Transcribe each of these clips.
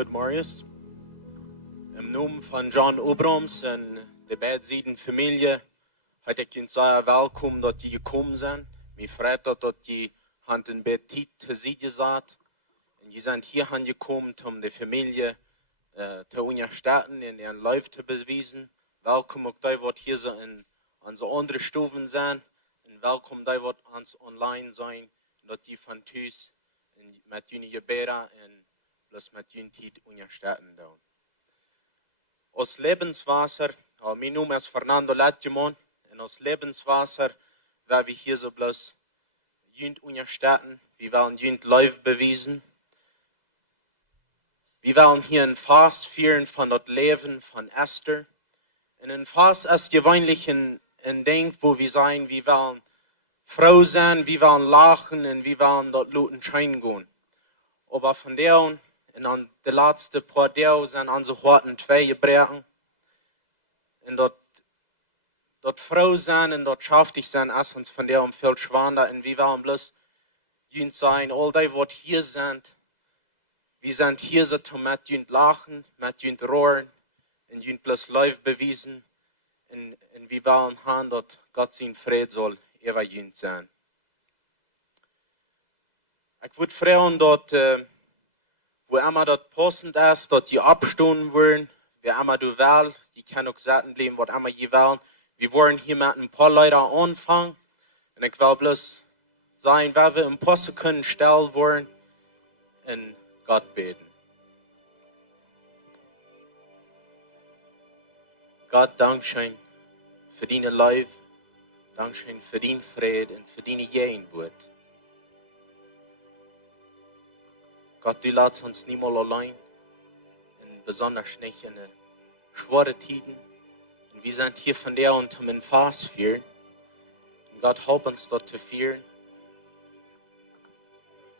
Goedemorgen. Im Namen von Esther Abrams und der beiden Familie hätte ich Ihnen sagen, willkommen, dass die gekommen sind. Mich freut, dass die in Betit zu sie gesagt und die sind hier gekommen, um die Familie zu unterstützen, in ihren Lauf zu beweisen. Willkommen auch die, die hier so in unsere anderen Stufen sind. Und willkommen die, die uns online sein, dass die von Tüß mit ihnen gebeten und bloß mit ihnen Zeit unterstützen. Aus Lebenswasser, mein Name ist Fernando Latjemon, und aus Lebenswasser werden wir hier so bloß jünd unterstützen, wir wollen jünd Lauf beweisen. Wir wollen hier ein Fast führen von das Leben von Esther. Und ein Fast ist gewöhnlich ein Ding, wo wir sagen, wir wollen froh sein, wir wollen lachen und wir wollen dort Luten Schein gehen. Aber von der und an die letzten paar Tage sind unsere Worte zwei gebrochen. Und dort froh sein und dort schaftig sein ist uns von der und viel schwander. Und wir wollen bloß jünd sein, all die, die hier sind, wir sind hier so, mit jünd lachen, mit jünd rohren und jünd bloß Lauf beweisen. Und wir wollen haben, dass Gott sein Friede soll über jünd sein. Ich würde fragen, dass wo immer das passend ist, dass die abstimmen wollen, wer immer du willst, die kann auch sagen bleiben, was immer die wollen. Wir wollen hier mit ein paar Leuten anfangen und ich will bloß sagen, wer wir im Posten können stellen wollen und Gott beten. Gott, Dankeschön für deine Liebe, Dankeschön für deinen Frieden und für deine Gegenwart. Gott, du lässt uns niemals allein, und besonders nicht in schweren Zeiten. Und wir sind hier von dir und um ein Fast führen. Und Gott, hilf uns dort zu führen,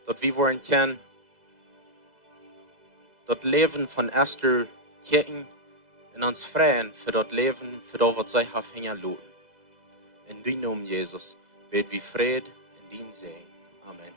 dass wir wollen können, das Leben von Esther kicken und uns freuen für das Leben, für das, was sie aufhängen lassen. In deinem Namen, Jesus, beten wir Frieden in dein Segen. Amen.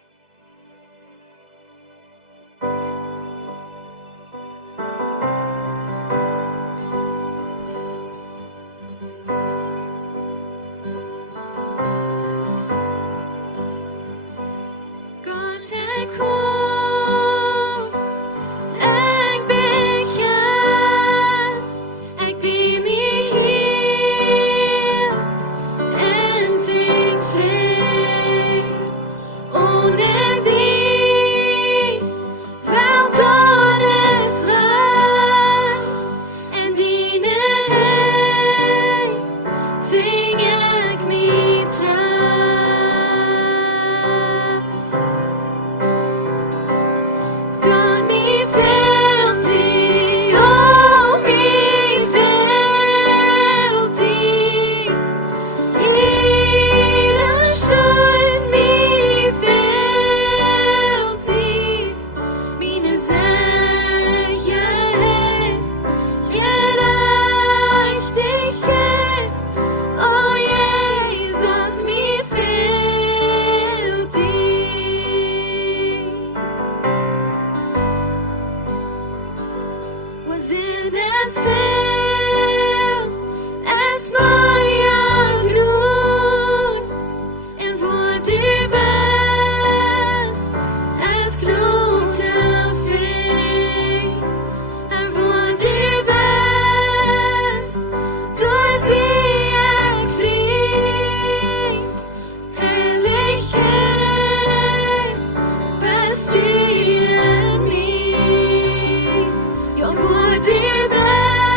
Your word, dear man.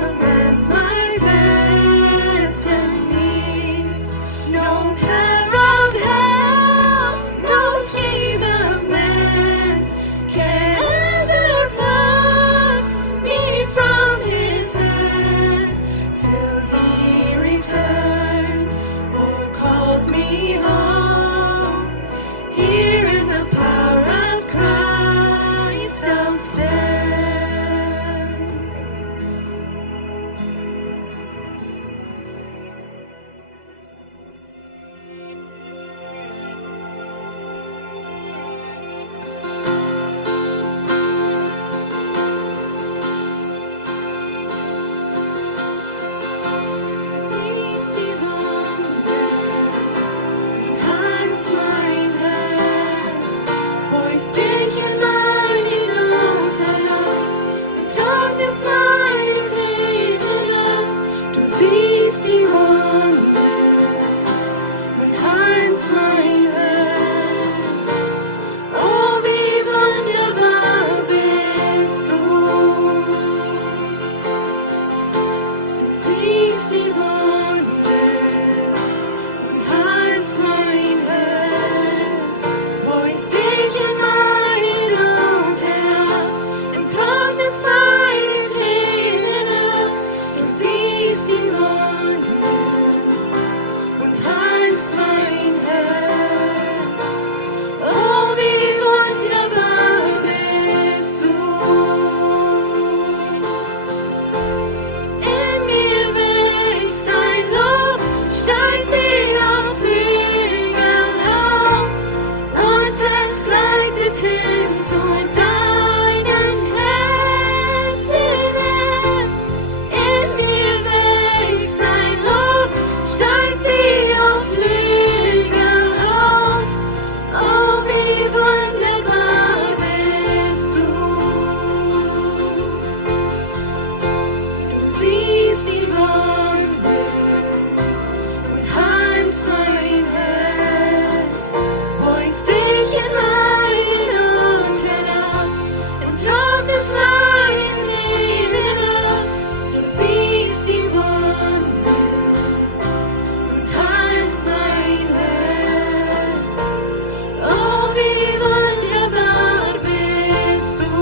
commands my destiny. No power of hell, no scheme of man can ever pluck me from his hand till he returns or calls me home. Here in the power of Christ I'll stand. Siehst die Wunder und kannst mein Herz, beugst dich in meinen Unterlauf und trocknest meine Tränen ab. Du siehst die Wunder und kannst mein Herz. Oh, wie wunderbar bist du. Siehst die Wunder und heilst mein Herz, beugst dich in meinen Unterlauf und trocknest meine Tränen ab. Du siehst die Wunder und heilst mein Herz. Oh, wie wunderbar bist du. In mir wächst dein Lob, steigt wie auf Flügeln auf, und es gleitet hin zu deinen Herzen her. In mir wächst dein Lob, steigt wie auf Flügeln auf. Oh, wie wunderbar bist du. Du siehst die Wunder und heilst mein Herz, beugst dich in meinen Unterlauf und trocknest meine Tränen ab. Du siehst die Wunder und heilst mein Herz. Oh, wie wunderbar bist du.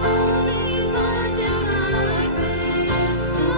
Oh, wie wunderbar bist du.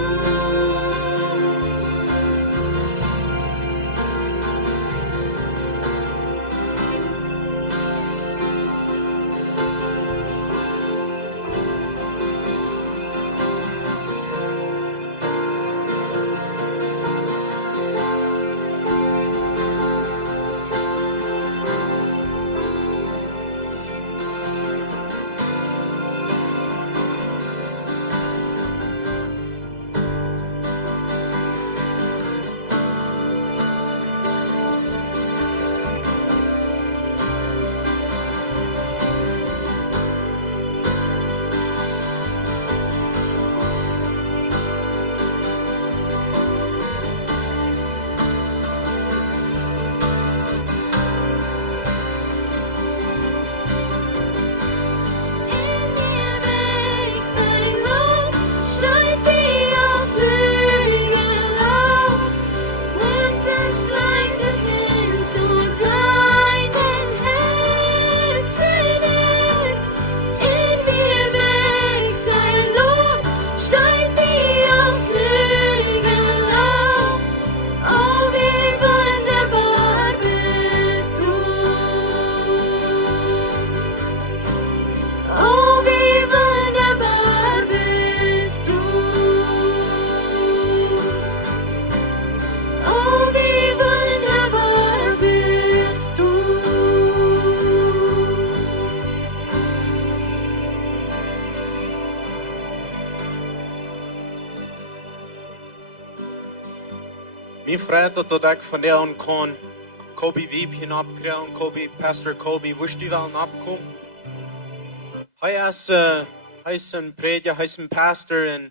In mir wächst dein Lob, steigt wie auf Flügeln auf, und es gleitet hin zu deinen Herzen her. In mir wächst dein Lob, steigt wie auf Flügeln auf. Oh, wie wunderbar bist du. Oh, wie wunderbar bist du. Oh, wie wunderbar bist du. Min fredag då jag från det hon kon Kobe Vip hinabkrävn, Pastor Kobe, wurscht du väl napkom? Heisen predja, heisen pastor in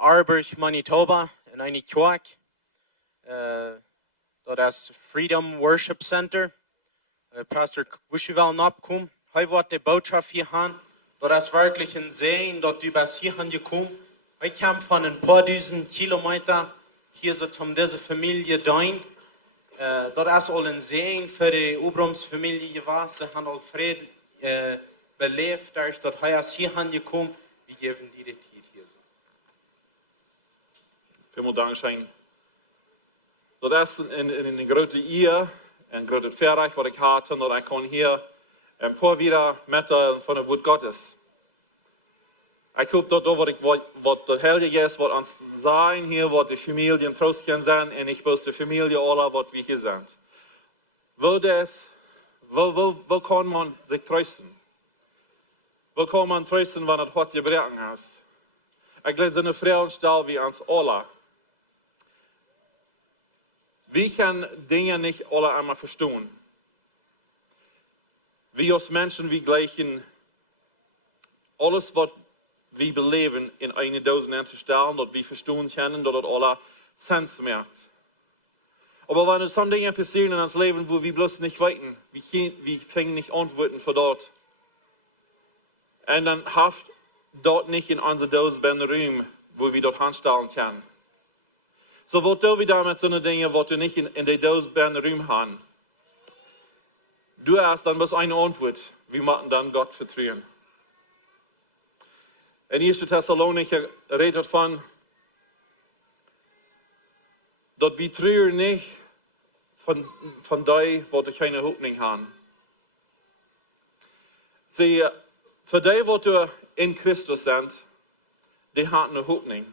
Arberg, Manitoba, in eine Kioak. Das Freedom Worship Center. Pastor, wist du wel abkommen? Heute wird die Botschaft hier haben, dass es wirklich ein Sehen, dass du bis hierhin gekommen. Ich kam von ein paar tausend Kilometer hier so um diese Familie dahin. Das ist all ein Sehen für die Abrams Familie gewesen. Sie haben all Frieden belebt, dass heute hierhin gekommen. Wir geben dir die Zeit hier so. Vielen Dank, Shane. Dat is een grote eer en grote verrecht wat ik had, dat ik kon hier een paar wieder mitteilen van het woord Gottes. Ik hoop dat wat het heilige is, wat ons zijn hier, wat de familie troost kan zijn, en ik wil de familie alle wat we hier zijn. Wil kan man zich troosten? Wil kan man troosten wanneer het hart gebroken is? Ik lees een vrouw stel wie ons alle. Wir können Dinge nicht alle einmal verstehen. Wir als Menschen, wir gleichen alles, was wir beleben, in eine Dose zu stellen, dass wir verstehen können, dass das alle Sinn macht. Aber wenn so Dinge passieren in unserem Leben, wo wir bloß nicht weiten, wir fangen nicht Antworten für dort. Und dann haft dort nicht in unserer Dose bei einem Raum, wo wir dort handstellen können. So wat doen we dan met zo'n dingen wat we niet in de doos bij een ruim hebben? Du hast dann was eine Antwort. Wir müssen dann Gott vertrauen. In 1. Thessalonicher redet davon, dass wir trauen nicht von die, die keine Hoffnung haben. Sie, für die, die in Christus sind, die haben eine Hoffnung.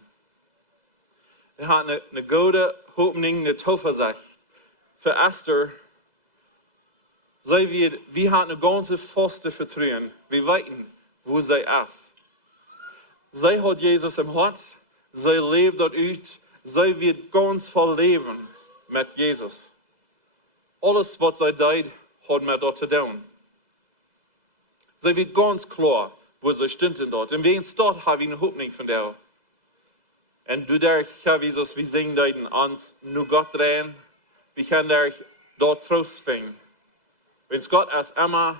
Die hat eine gute Hoffnung, eine Zuversicht. Für Esther, wir haben eine ganze feste Vertrauen. Wir wissen, wo sie ist. Sie hat Jesus im Herz, sie lebt dort aus, sie wird ganz voll leben mit Jesus. Alles, was sie tut, hat mit dort zu tun. Sie wird ganz klar, wo sie stehen dort. Und wenn es dort habe ich eine Hoffnung von der. En doordat Jesus, we zingen dat ons nu Gott drehen, we können daar dort troost vinden. Wenn Gott als immer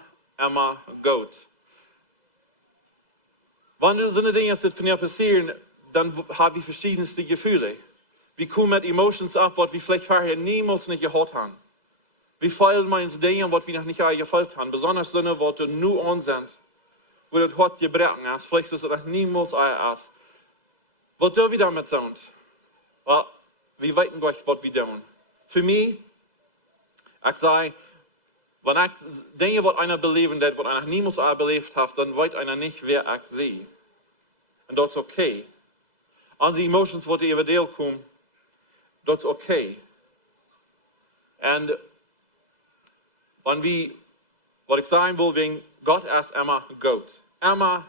gut. Wenn so eine Dinge von dir passieren, dann habe ich verschiedenste Gefühle. Wir kommen mit Emotions ab, was wir vielleicht vorher niemals nicht gehabt haben. Wir feiern mal in Dinge, was wir noch nicht gefällt haben. Besonders so eine, was nur an sind, wo das Hart gebrochen ist. Vielleicht ist es noch niemals ist. Was tun wir damit sagen? Well, wir wissen gleich, was wir tun. Für mich, ich sage, wenn ich Dinge, was einer beleben hat, was einer niemals belebt hat, dann weiß einer nicht, wer ich sehe. Und das ist okay. An die Emotions, die über dir kommen, das ist okay. Und wenn wir, was ich sagen will, wegen Gott ist immer gut. Immer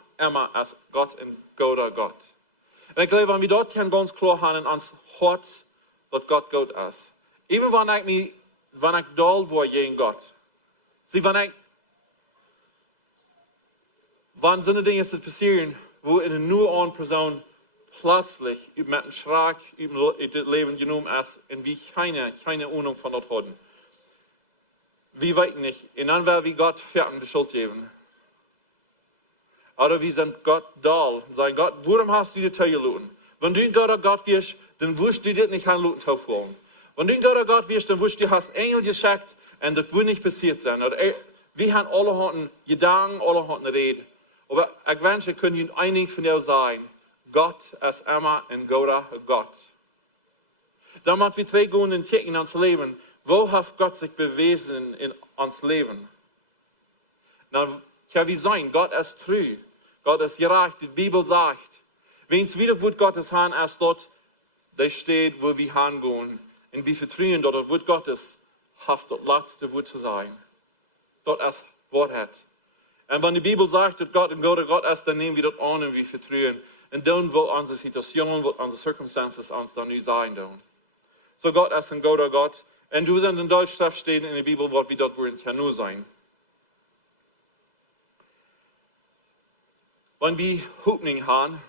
ist Gott ein guter Gott. Und ich glaube, wenn wir dort ganz klar haben in uns Hart, dass Gott gut ist. Even wenn ich doll war gegen Gott. Sieh, wenn so eine Dinge passieren, wo eine nur eine Person plötzlich mit einem Schreck über das Leben genommen ist und wir keine Ahnung von dort hatten. Wir wissen nicht, und dann werden wir Gott fertig die Schuld geben. Oder wir sind Gott doll und sagen, Gott, warum hast du die Teile gelassen? Wenn du ein guter Gott wirst, dann wirst du dir nicht handeln wollen. Wenn du ein guter Gott wirst, dann wirst du hast Engel geschickt und das wird nicht passiert sein. Oder wir haben alle hatten Gedanken, alle hatten Reden. Aber ich wünsche, wir können einig von dir sein, Gott ist immer ein guter Gott. Damit wir drei gehen in unser Leben, wo hat Gott sich bewiesen in uns Leben? Dann kann wir sein, Gott ist treu, Gott ist gerecht, die Bibel sagt, wenn es wieder Wort Gottes haben, ist dort, da steht, wo wir hingehen. Und wir vertrauen, dass das Wort Gottes hat das letzte Wort zu sein. Dort ist Wahrheit. Und wenn die Bibel sagt, dass Gott ein guter Gott ist, dann nehmen wir das an und wir vertrauen. Und dann wird unsere Situation, wird unsere Circumstances uns dann nicht sein. Dann. So Gott ist ein guter Gott. Und du sind in Deutsch steht in der Bibel, was wir dort wollen, kann nur sein. Wenn wir Hoffnung haben,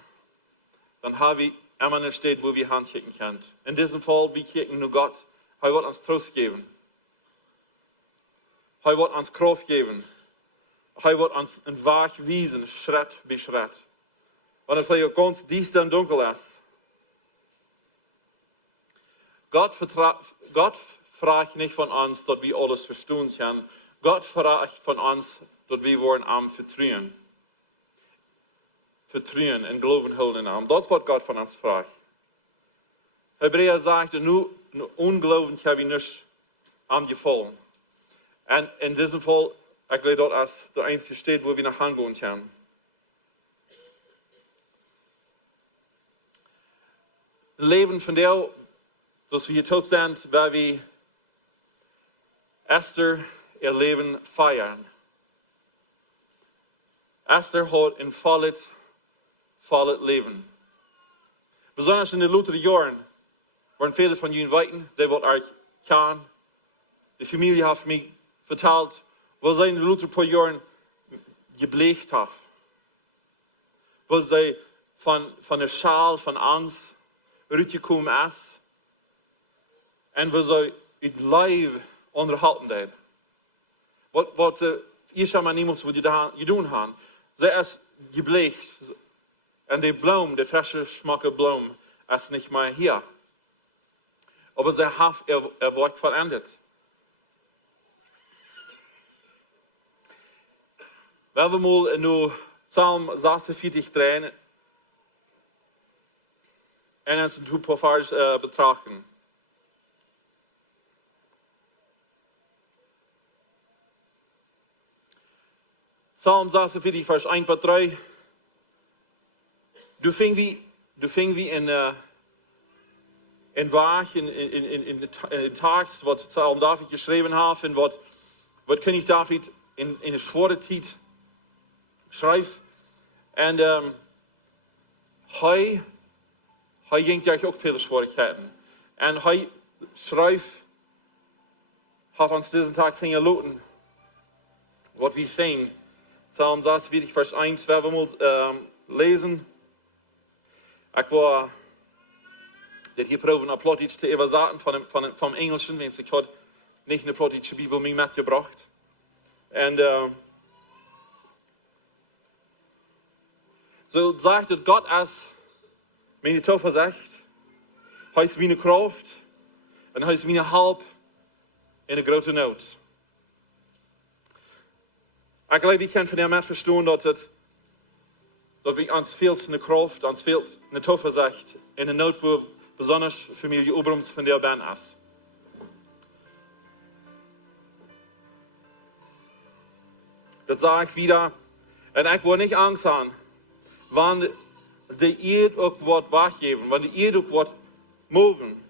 dann haben wir immer eine Stadt, wo wir handschicken können. In diesem Fall, wir kicken nur Gott, er wird uns Trost geben. Hij wordt ons kracht geven. Hij wordt ons een weg wijzen, schritt bij schritt. Want het vielleicht ganz dicht en donker is. Gott vraagt nicht von uns, dass wir alles verstehen können. Gott fragt von uns, dass wir wollen am vertrauen. Vertrauen und Glauben holen am. Das ist, was Gott von uns fragt. Hebräer sagt, nu Unglauben habe ich nicht angefallen. Und in diesem Fall, ich glaube, das ist der einzige Stadt, wo wir nach hingehen können. Leben von der, dass wir tot sind, weil wir Esther ihr Leben feiern. Esther hat ein volles Leben. Besonders in den Luther Jahren waren viele von ihnen weiten, die wat euch kennen. Die Familie hat mir vertelt, wo sie in den Luther paar Jahren geblecht haben. Wo sie von der Schal von Angst rausgekommen ist. Und wo sie ihr Leben onderhalten deed. Wat ze eerst maar niemand gedaan haben. Sie ist geblecht. Und die Blumen, die frische schmacke Blumen, ist nicht mehr hier. Aber sie hat ihr Werk verändert. Wenn wir mal in Psalm 46 drehen und uns ein paar Vers betrachten. Psalm 46, Vers 1 bis 3. Du fing wie in Waag, in de tekst, wat Psalm David geschreven heeft, en wat König David in de zware tijd schrijft. En hij ging daar ook veel Schwierigkeiten. En hij schrijft, heeft ons deze Tag zingen laten, wat we fingen. Psalm 46, Vers 1, werden wir mal lesen. Ich war hier proben, ein Plotitsch zu übersetzen vom Englischen, wenn ich hatte nicht eine plottische Bibel mitgebracht. Und so sagt es, Gott ist meine Zuversicht, er ist meine Kraft und er ist meine Hilfe in der großen Not. Ich glaube, ich kann von dem verstehen, dass wir uns fehlt eine Kraft, uns fehlt eine Zuversicht in der Not, wo besonders Familie Abrams von der Band ist. Das sage ich wieder. Und ich will nicht Angst haben, wenn die Erde auch was weggeben, wenn die Erde auch was moven.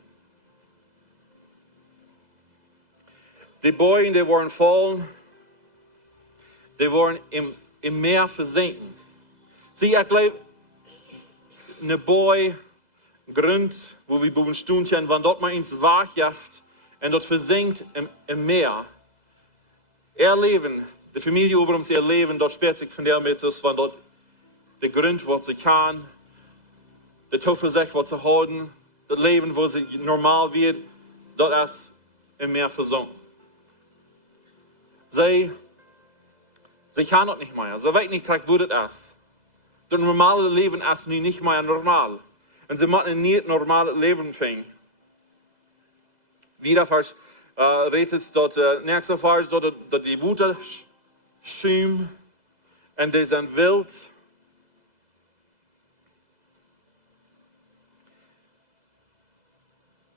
Die Bäume, die waren fallen, die waren im Meer versinken. Zie, ich glaube, eine Boy, Grund, wo wir boven stehen, wenn dort mal ins wegjaft und dort versinkt im Meer. Ihr Leben, die Familie Abrams, ihr Leben, dort spürt sich von der mit, wenn dort der Grund, was sie kann, der Zuversicht, was sie haben, das Leben, wo sie normal wird, dort ist im Meer versunken. Sie kann dort nicht mehr. Sie weiß nicht, wo das ist. Das normale Leben ist nu nicht mehr normal. Und sie müssen nicht normales Leben finden. Wieder Vers, redet dort, nächster Vers, dort die Wute schüm und die sind wild.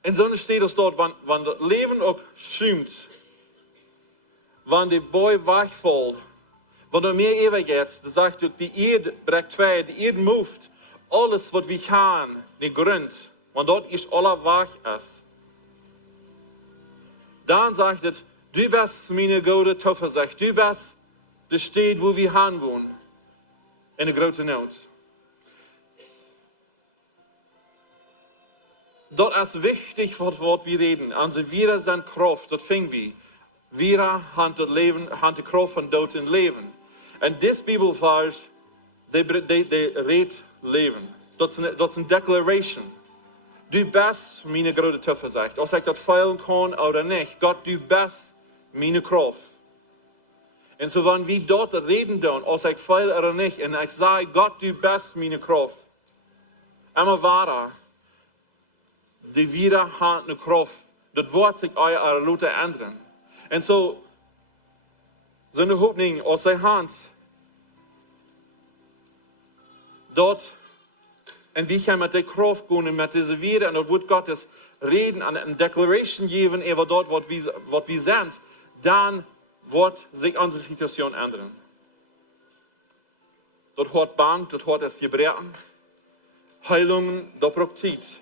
Und so steht es dort, wenn das Leben auch schümt, wenn die Boy wegfällt, wenn er meer ewig geht, dann sagt er, die Erde breekt weg, die Erde moved. Alles, was wir können, die Grund, wenn dort ist aller weg ist. Dann sagt er, du bist meine gute Zuversicht, du bist der Stadt, wo wir hingehen, in der großen Not. Dort ist wichtig, was wir reden. Also wir sind Kraft, das fing wir. Wir haben das Leben, haben die Kraft von Tod und Leben. Und this Bibelvers, die redt Leben. Dat is een declaration. Du bist meine grote Zuversicht. Als ich das feilen kann oder nicht, Gott, du bist meine Kraft. Und so wenn wir dort reden dann, als ich feil oder nicht, und ich sage, Gott, du bist meine Kraft. Immer weiter, die wieder hat eine Kraft. Das wird sich eure Leute ändern. Und so, seine Hoffnung, als seine Hand dort, und wie kann mit der Kraft gehen und mit dieser Wieder, und dort wird Gottes reden, und eine Declaration geben, über dort, was wir sind, dann wird sich unsere Situation ändern. Dort hat Bank, dort hat es Gebrechen, Heilungen, dort braucht Zeit.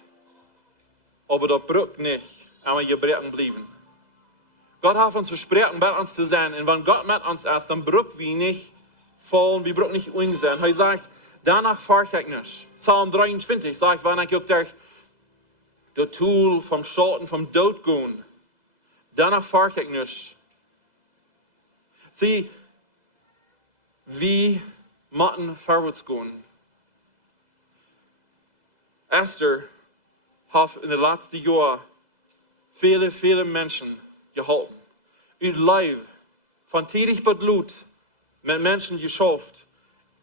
Aber dort braucht nicht, aber Gebrechen bleiben. Gott hat uns versprochen, bei uns zu sein. Und wenn Gott mit uns ist, dann braucht wir nicht fallen, wir brauchen nicht sein. Er sagt, danach fahre ich nicht. Psalm 23 sagt, wenn ich durch das Tool vom Schatten, vom Tod gehen, danach fahre ich nicht. Sieh, wie müssen vorwärts gehen. Esther hat in den letzten Jahren viele Menschen geholfen. Ihr Leib von tätig bis Blut mit Menschen geschafft,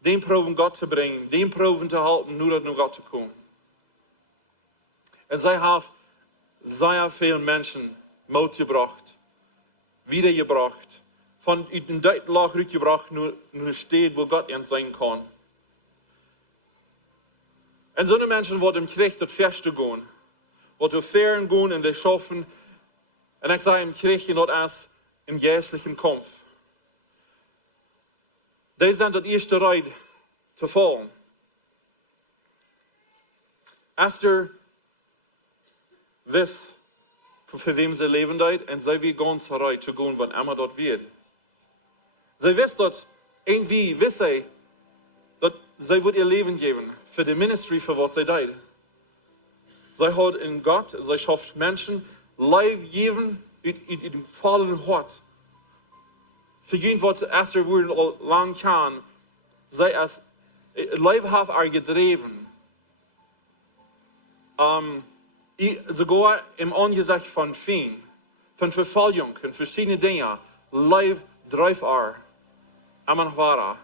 den Proben Gott zu bringen, den Proben zu halten, nur Gott zu kommen. Und sie hat sehr viele Menschen Mut gebracht, wiedergebracht, von dem Loch rückgebracht, nur steht, wo Gott sein kann. Und so eine Menschen, die im Krieg das Feste gehen, die durch Fähren gehen und die schaffen, und ich sage im Krieg und das im geistlichen Kampf. Die sind das erste Reihe zu fallen. Esther weiß, für wem sie leben dort, und sie will ganz bereit zu gehen, wann immer dort wird. Sie weiß, dass irgendwie wissen, dass sie wird ihr Leben geben für die Ministry, für was sie tut. Sie hat in Gott, sie schafft Menschen, Leib geben in dem vollen Hort. Für jeden, was Esther wurde lang kann, sie als Leib hat er gedreven. Sogar im Angesicht von Feen, von Verfolgung, von verschiedenen Dingen, Leib dreif er. Amen war.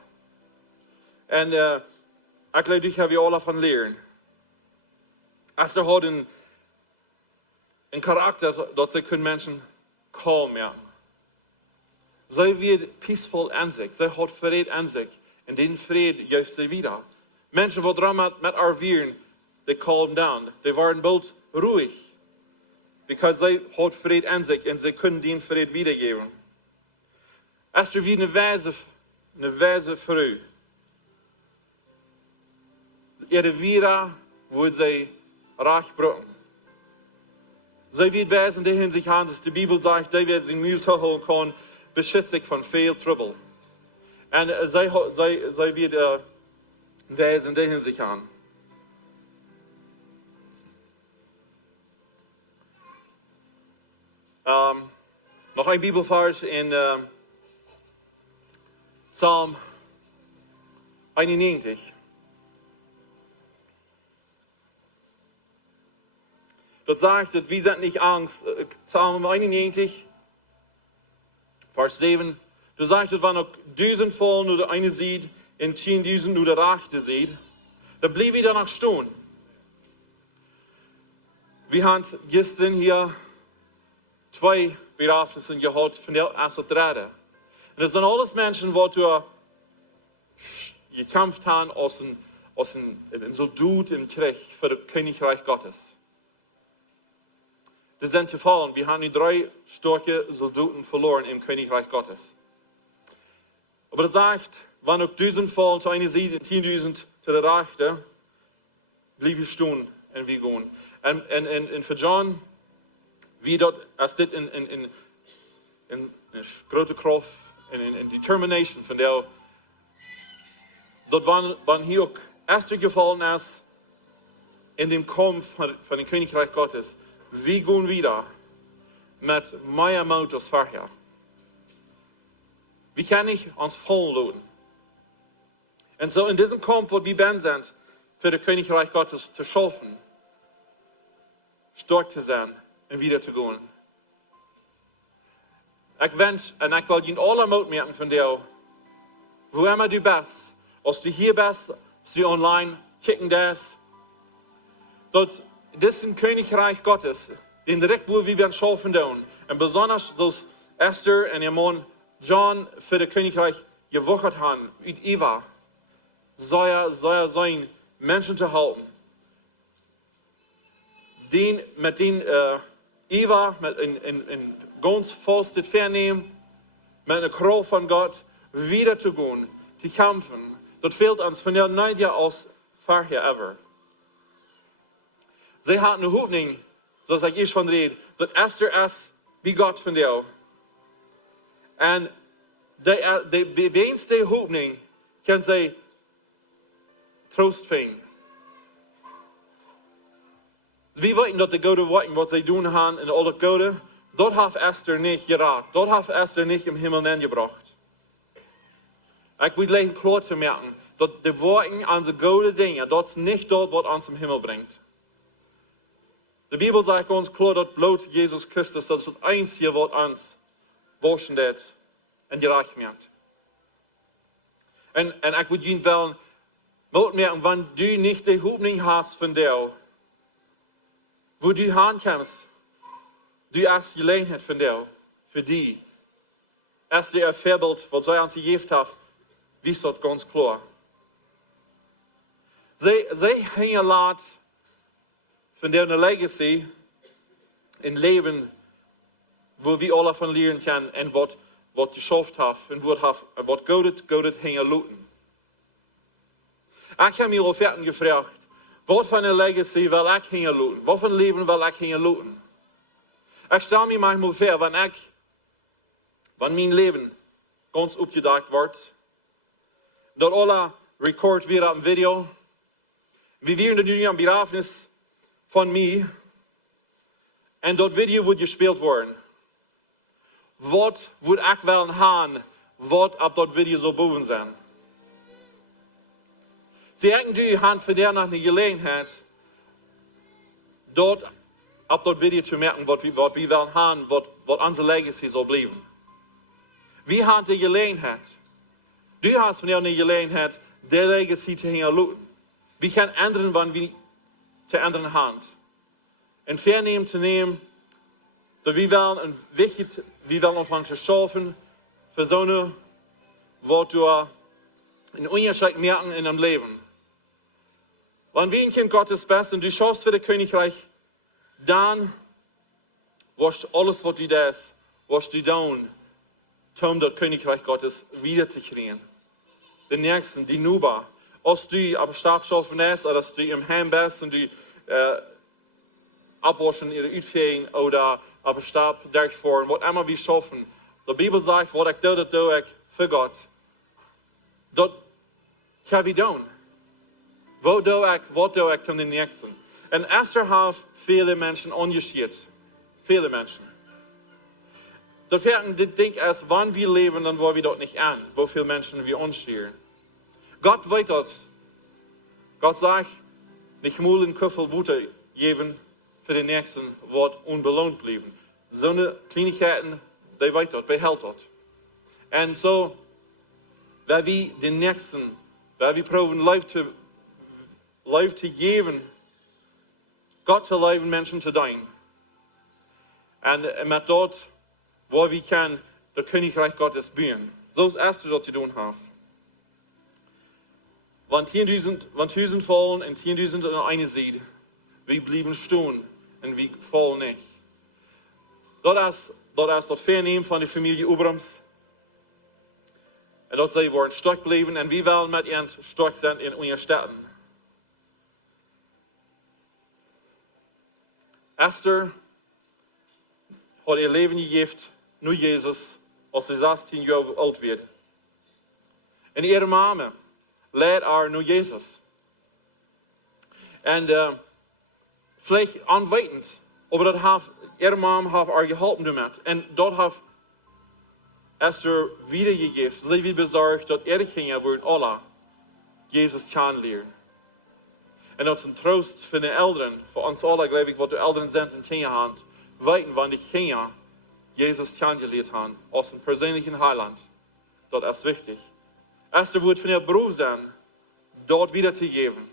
Und ich glaube, ich habe alle davon lernen. Esther hat einen Charakter, dass sie Menschen kaum merken. Sie wird peaceful an sich, sie hat Frieden an sich. Und den Frieden gibt sie wieder. Menschen, die dran mit erwähnen, die calm down. Die waren bald ruhig. Because sie hat Frieden an sich und sie können den Frieden wiedergeben. Esther wie eine weise Frau. Ihre Wieder wird sie reich brauchen. Sie wird weisen, die in sich haben, dass die Bibel sagt, die wird sich Müll holen können, beschützt sich von viel Trouble. Und sie wird weisen, die in sich haben. Noch ein Bibelvers in Psalm 91. Dort sagt es, wir sind nicht Angst. Psalm 91, Vers 7. Du sagst, wenn noch 1000 fallen oder eine sieht, in 10.000 nur der Rechte sieht, dann blieb wieder nach stehen. Wir haben gestern hier 2 Begrafnisse gehabt von der ersten Rede. Und das sind alles Menschen, die gekämpft haben als ein Soldat im Krieg für das Königreich Gottes. Das sind gefallen. Wir haben die 3 starke Soldaten verloren im Königreich Gottes. Aber das sagt, wenn noch 1000 fallen, zu einer Seite, 10.000 zu der Rechte, blieb wir stehen und wir gehen. Und für John, wie dort, als dit in grote Kraft, in Determination von der, dort wann hier auch Esther gefallen ist, in dem Kampf von dem Königreich Gottes, wir gehen wieder mit mehr Mut als vorher. Wie kann ich uns fallen lassen? Und so in diesem Kampf, wo wir ben sind, für das Königreich Gottes zu schaffen, stark zu sein und wieder zu gehen. Ich wünsche und ich will Ihnen alle Mut merken von dir, wo immer du bist, als du hier bist, als du online kicken das, das ist ein Königreich Gottes, den direkt wo wir werden schaffen tun. Und besonders das Esther und ihr Mann John für das Königreich gewuchert haben, mit Eva, soll sein, Menschen zu halten. Mit den Eva, mit in ganz festes Vernehmen, mit einer Kraft von Gott, wieder zu gehen, zu kämpfen. Das fehlt uns von der Neue aus vorher ever. Sie hat eine Hoffnung, so sage ich von rede, dass Esther ist wie Gott von dir. Und die wenigste Hoffnung kann sie Trost finden. Wir weten, dass die Gute wollten, was sie tun haben in all das Gute, dort hat Esther nicht geraten. Dort hat Esther nicht im Himmel hingebracht. Ich will legen klar zu merken, dass die Worten an die guten Dinge, das ist nicht dort, was uns im Himmel bringt. Die Bibel sagt uns klar, dass bloß Jesus Christus, das ist das Einzige, was uns waschen wird und gerecht macht. Und ich würde Ihnen wollen, merken, wenn du nicht die Hoffnung hast von dir, wo du hinkommst, du hast Gelegenheit von dir, für die. Erst ihr Vorbild, was sie uns gegeben haben, wisst das ganz klar. Sie hängen laut von der Legacy in Leben, wo wir alle von lernen können und was geschafft haben und was Gott hängen lassen. Ich habe mich auf Erden gefragt, was für eine Legacy will ich hängen lassen? Was für ein Leben will ich hängen lassen? Ich stelle mir manchmal vor, wenn mein Leben ganz aufgedacht wird, dass alle Rekord wird am Video, wie wir in der Dünya am Begrafnis von mir, und das Video wird gespielt worden. Was würde ich wollen haben, was auf das Video so boven sein? Sie denken, die haben für der nach eine Gelegenheit, dort auf das Video zu merken, was wir wollen haben, was unsere Legacy soll bleiben. Wir haben die Gelegenheit. Du hast von dir eine Gelegenheit, die Legacy zu hängen lassen. Wir können ändern, wann wir zu ändern haben. Und vernehmen zu nehmen, dass wir wollen anfangen zu schaffen, für so eine, wo du einen Unterschied merken in deinem Leben. Wenn wir ein Kind Gottes bist und du schaffst für das Königreich, dann wirst du alles, was du das, wirst du tun, um das Königreich Gottes wiederzukriegen. Den nächsten, die Nuba. Als du auf Stab schaffen hast, oder dass du im Heim bist und du abwaschen ihre Utfähigkeiten oder auf Stab durchfahren, was immer wir schaffen. Die Bibel sagt, was ich tue ich für Gott. Das kann ich tun. Was tue ich um den Nächsten? Und Esther hat viele Menschen engagiert. Viele Menschen. Das Ding ist, wann wir leben, dann wollen wir dort nicht an, wo viele Menschen wir engagieren. Gott weiß das. Gott sagt, nicht mal einen Köffel Butter geben für den Nächsten, wird unbelohnt bleiben. So eine Kleinigkeiten, die weiß das, behält das. Und so, weil wir den Nächsten, weil wir proben, Life zu geben, Gott zu leben, Menschen zu dienen. Und mit dort, wo wir können, das Königreich Gottes bauen. So ist das Erste, was wir tun haben. Wenn 10.000 fallen und 10.000 an eine Seite, wir bleiben stehen und wir fallen nicht. Das ist das Vernehmen von der Familie Abrams. Und dort sie wollen stark bleiben und wir wollen mit ihnen stark sein in unseren Städten. Esther hat ihr Leben gegeben, nur Jesus, als sie 16 Jahre alt wird. Und ihre Mama lehrt nur Jesus. Und vielleicht anweitend, aber das hat ihre Mama hat geholfen damit. Und dort hat Esther wiedergegeben, sie wird besorgt, dass ihre Kinder würden alle Jesus kennenlernen. Und dat is een troost voor de Eltern, voor ons alle, glaube ich, wat de Eltern sind in Kinderhand. Weten, wann die Kinder Jesus kennengelernt haben, aus dem persönlichen Heiland. Das ist wichtig. Esther wird von ihr Beruf sein, dort wieder zu geben.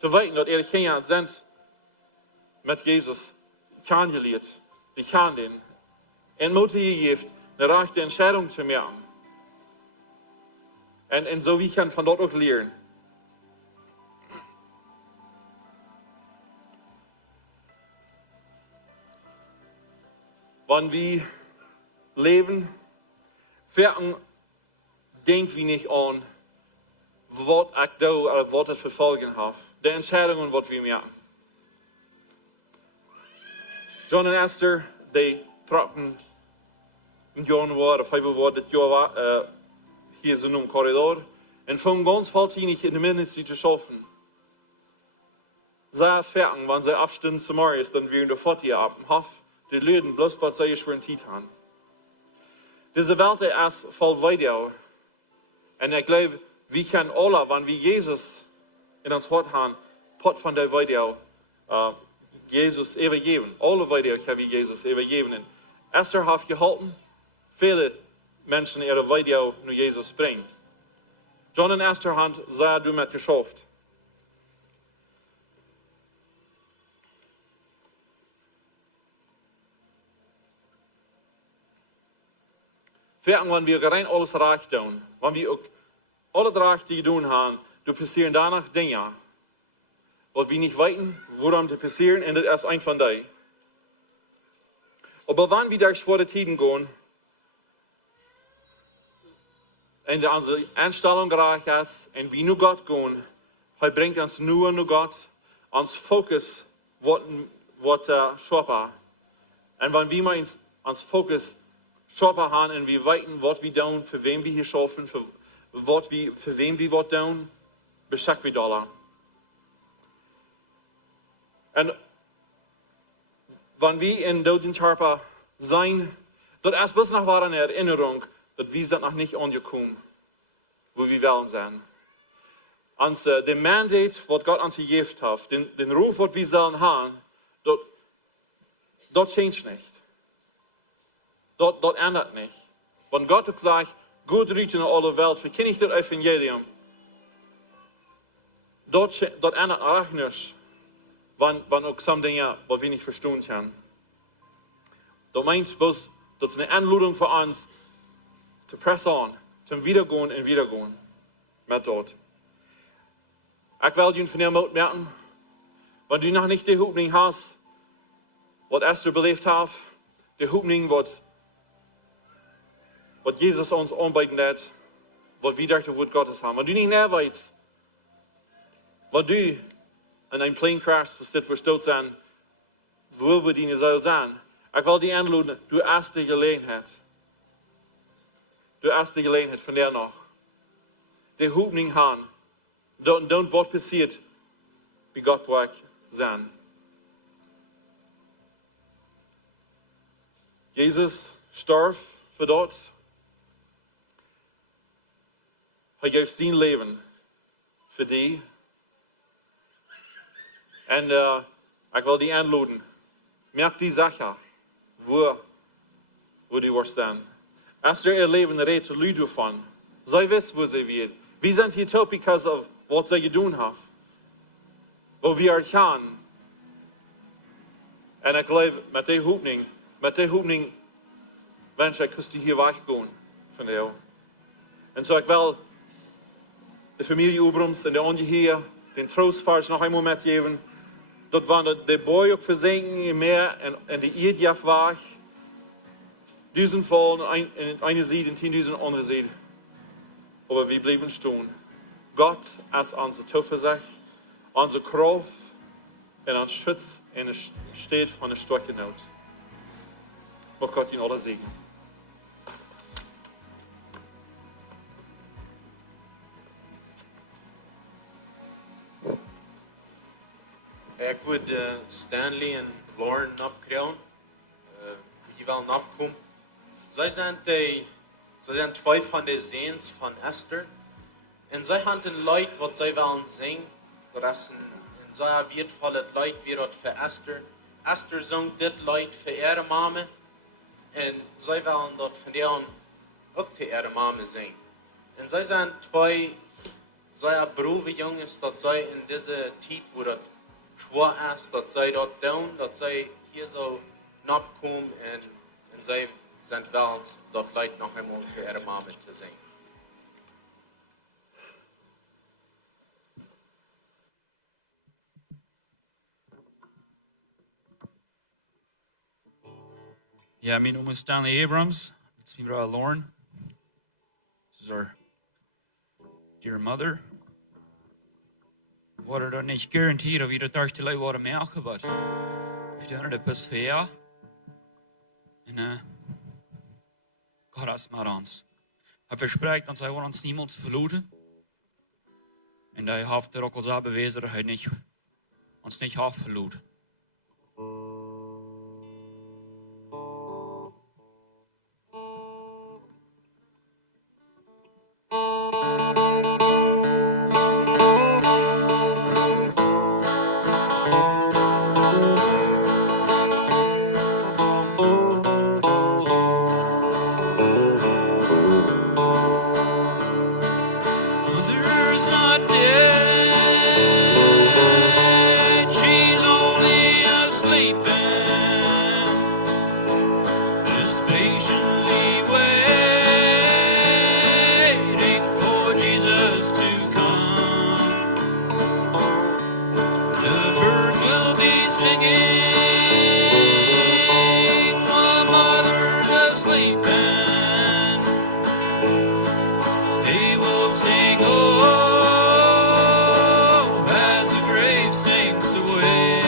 Zu weiten, dass ihre Kinder sind mit Jesus kennengelernt. Die kennen den. En Mut gegeben, eine rechte Entscheidung zu machen. Und so wie ich kann von dort auch lernen. Wenn wir leben, denken wir nicht an, was ich da oder was es für Folgen hat. Die Entscheidungen, die wir machen. John und Esther, die trappen in Januar oder Februar das Jahr hier so im Korridor und fangen ganz vollzählig in der Ministry zu schaffen. Sehr fertig, wenn sie abstimmen zum Morgen ist, dann während der 40 Abend haben. Die Leute bloß bei sich für einen Titan. Diese Welt ist voll Video. Und ich glaube, wir können alle, wenn wir Jesus in uns Hort haben, Pot von der Video Jesus übergeben. Alle Video können wir Jesus übergeben. Und Esther hat gehalten, viele Menschen ihre Video nur Jesus bringt. John und Esther haben sehr damit geschafft. Wenn wir rein alles reich tun, wenn wir auch alle reich die tun haben, dann passieren danach Dinge, weil wir nicht wissen, woran die passieren, und das ist ein von denen. Aber wenn wir durch schwere Zeiten gehen, und unsere Einstellung reich ist, und wir nur Gott gehen, er bringt uns nur Gott, uns Fokus, was Schöpfer. Und wenn wir mal uns Fokus Schöpfer haben und wir wissen, was wir tun, für wen wir hier schaffen, für wen wir was tun, beschäftigt wir da. Und wenn wir in diesem Körper sein, das ist bis nach war eine Erinnerung, dass wir sind noch nicht angekommen, wo wir wollen sein. Und den Mandate, was Gott uns gegeben hat, den Ruf, was wir sollen haben, das changed nicht. Das ändert nicht. Wenn Gott auch sagt, gut riecht in alle Welt, verkenne ich das Evangelium. Das ändert auch nicht, wenn auch some Dinge, was wir nicht verstehen können. Das meint bloß, das ist eine Einladung für uns, zu press on, zum Wiedergehen und Wiedergehen. Mit dort. Ich will dir von dir merken, wenn du noch nicht die Hoffnung hast, was Esther belebt hat, die Hoffnung, was Jesus uns anbieten hat, was wir durch das Wort Gottes haben. Wenn du nicht näher weißt, wenn du in einem Plane Crash das versteht sein, wo wir die soll sein, ich will dich einladen, du hast die Gelegenheit. Du hast die Gelegenheit von der noch. Die Hoffnung haben, und was passiert, wie Gott wird sein. Jesus starb für dort. Er gab sein Leben für dich. Und ich will dich einladen. Merk die Sache, wo du wirst sein. Esther ihr Leben redet Leute davon. Sie wissen, wo sie wird. Wir sind hier tot, because of was sie getan haben. Wo wir erkennen. Und ich glaube, mit der Hoffnung, Mensch, ich kannst du hier weggehen von dir. Und so ich will die Familie Abrams und die anderen hier den Trostfahrt noch einmal mitgeben. Dort waren die Boy auch versenken im Meer und die Erdjaf war. 1000 fallen, eine Seite und 10.000 andere Seite. Aber wir bleiben stehen. Gott ist unsere Zuversicht, unsere Kraft und unser Schutz in der Stadt von der starken Not. Mag Gott ihn alle segnen. Ik wil Stanley en Lauren opkrijgen. Die willen opkomen. Zij zijn twee van de zoons van Esther. En zij hebben een lied wat zij willen zingen. Dat is een zeer wertvolle lied weer voor Esther. Esther zong dit lied voor ihre mama. En zij willen dat vandaan ook te ihre mama zijn. En zij zijn twee sehr brave jongens, dat zij in deze tijd, wo dat schwer is, dat zij dat doen, dat zij hier zo napkomen en zij zijn wel dat Leid nog eenmaal voor ihre mama te zijn. Yeah, mijn naam is Stanley Abrams. It's mijn vrouw Lauren. This is our dear mother. We worden er niet garantiert of we dat daar te lui worden merken, maar we doen het best voor jou. En God is met ons. Hij verspreekt dat hij ons niemals verloren. En hij heeft er ook al zo bewezen dat hij ons niet heeft verloren. Mother's not dead, she's only asleep, just patiently waiting for Jesus to come. The birds will be singing while mother's asleep. They will sing, oh, as the grave sinks away.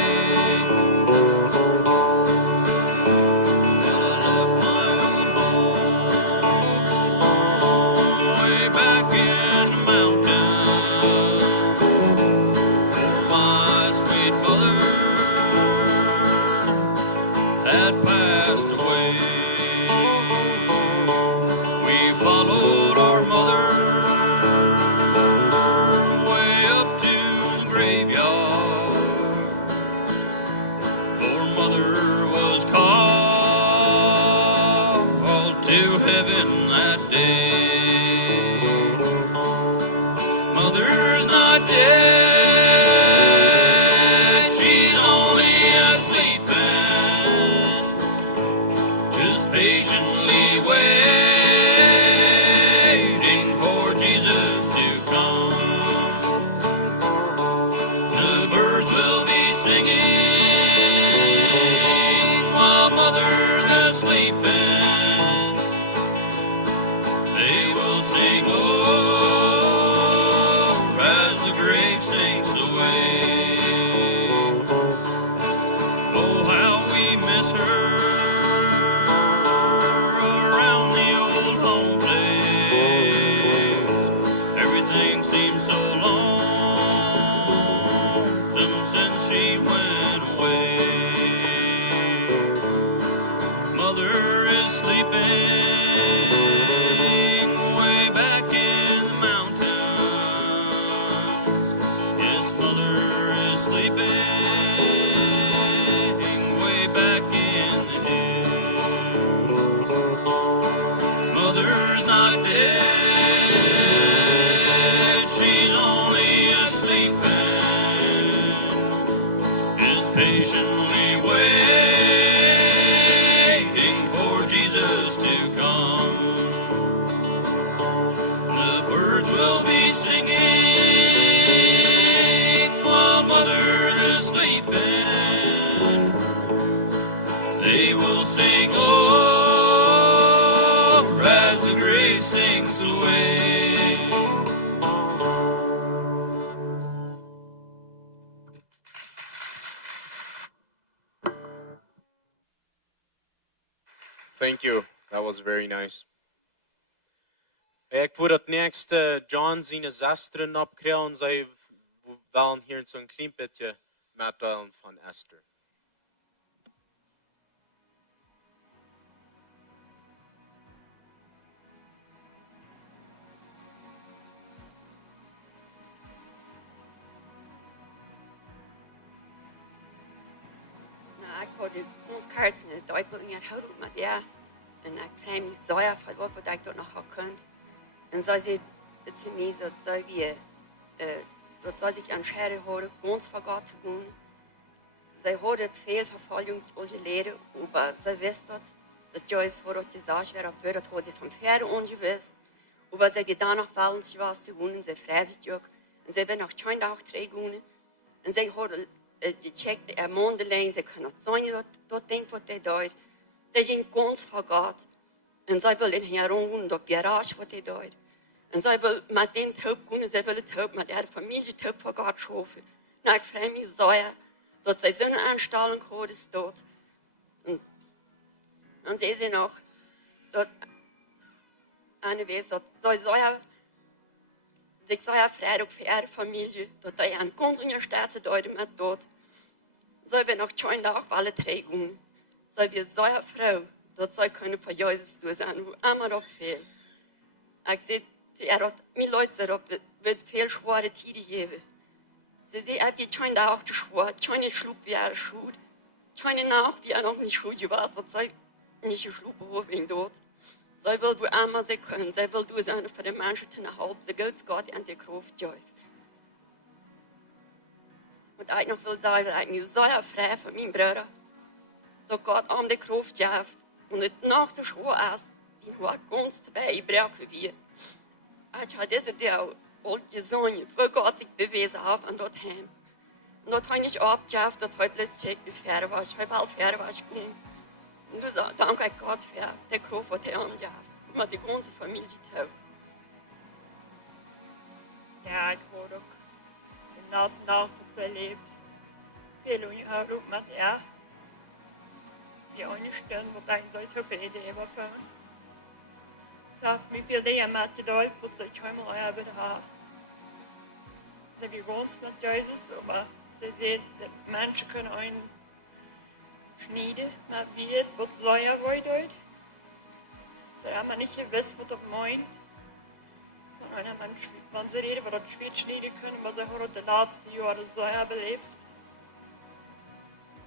Then I left my old home way back in the mountains for my sweet mother had passed away. We followed our mother way up to the graveyard, for mother was called to heaven that day. Mother's not dead, she's only asleep, just patiently waiting for Jesus to come. The birds will be singing while mother's asleep. They will sing, oh, as the grave sinks away. Oh, how we miss her around the old home place. Everything seems so lonesome since she went away. Mother is sleeping way back in the mountains. Yes, mother is sleeping way back in the hills. Mother's not dead, she's only asleep, just patiently waiting for Jesus to come. The birds will be singing while mother's asleep. They will sing, oh, as the grave sinks away. Thank you. That was very nice. Ik wil het nächste John zijn zesteren opkrijgen en zij willen hier zo'n klein beetje middelen van Esther. I called it postcards and I put me at home, but yeah, En ik vraag me zo af wat ik dat nog kunt. En zo zei het zu mir, dat zou wie, dat zou ik entscheiden horen, ganz voor God te doen. Zij hoorde veel vervolging geleden, maar zij wist dat Joyce hoorde die zaak weer op, dat had ze van verre ongewist. Maar zij gedaan nog wel eens was te doen, en zij vreesde ook. En zij ben nog 2 dagen teruggegaan. En zij hoorde gecheckt, maandenlang, zij kan het zijn dat denkt wat hij doet. Dat is een kans van God. En zij wil in herong dat garage wat hij doet. En zij wil met den hulp kunnen, zij wil het hulp met haar familie hulp van God schaffen. Nou, ik vraag me zo, dat zij zo'n aanstelling hadden staat. En dan zei ze nog, dat Anne weet dat zij zich zo vrijdag voor haar familie, dat hij een kans in je staat te duiden met dood. Zij we nog 2 dagen alle 3 gaan. Zij we zo'n vrouw, dat zij kunnen voor Jezus doen zijn, hoe allemaal op veel. Ik zei, dat mijn Leute erop wird veel zware tijden geven. Ze zei, heb je 2 dagen te zwaar, 2 schloep wie haar schuld. 2 nacht wie er nog niet schuld was, dat zij niet geschlopen hebben in dood. Zij wil doen allemaal ze kunnen, zij wil doen zijn voor de mensen te helpen, ze gilt God en de kracht geven. Wat ik nog wil zeggen, dat ik me zo vrij van mijn broer, dat God aan de kracht geeft. En het nog zo zwaar is, zien hoe ganz twee gebruiken wie. Ik had deze deel al gezien, voor God zich bewezen heeft aan dat hem. En dat hij niet opgeeft, dat hij bloos check wie ver was, hij wel ver was komen. En dus dank ik God voor de kracht wat hij aangeeft, om de ganze familie te houden. Ja, ik hoor ook de laatste dag van zijn leven. Veel ongehouden ook met die ondersteunen wat ik zou hebben idee van. Ze heeft me veel dingen met gedaan, wat ze helemaal hebben gehad. Ze hebben ganz met Jezus, maar ze zei dat mensen kunnen een snijden met wie het wat ze worden. Ze hebben niet gewusst wat op meint. Van ze reden wat het schwierig snijden kunnen, maar ze hebben de laatste jaren zo beleefd.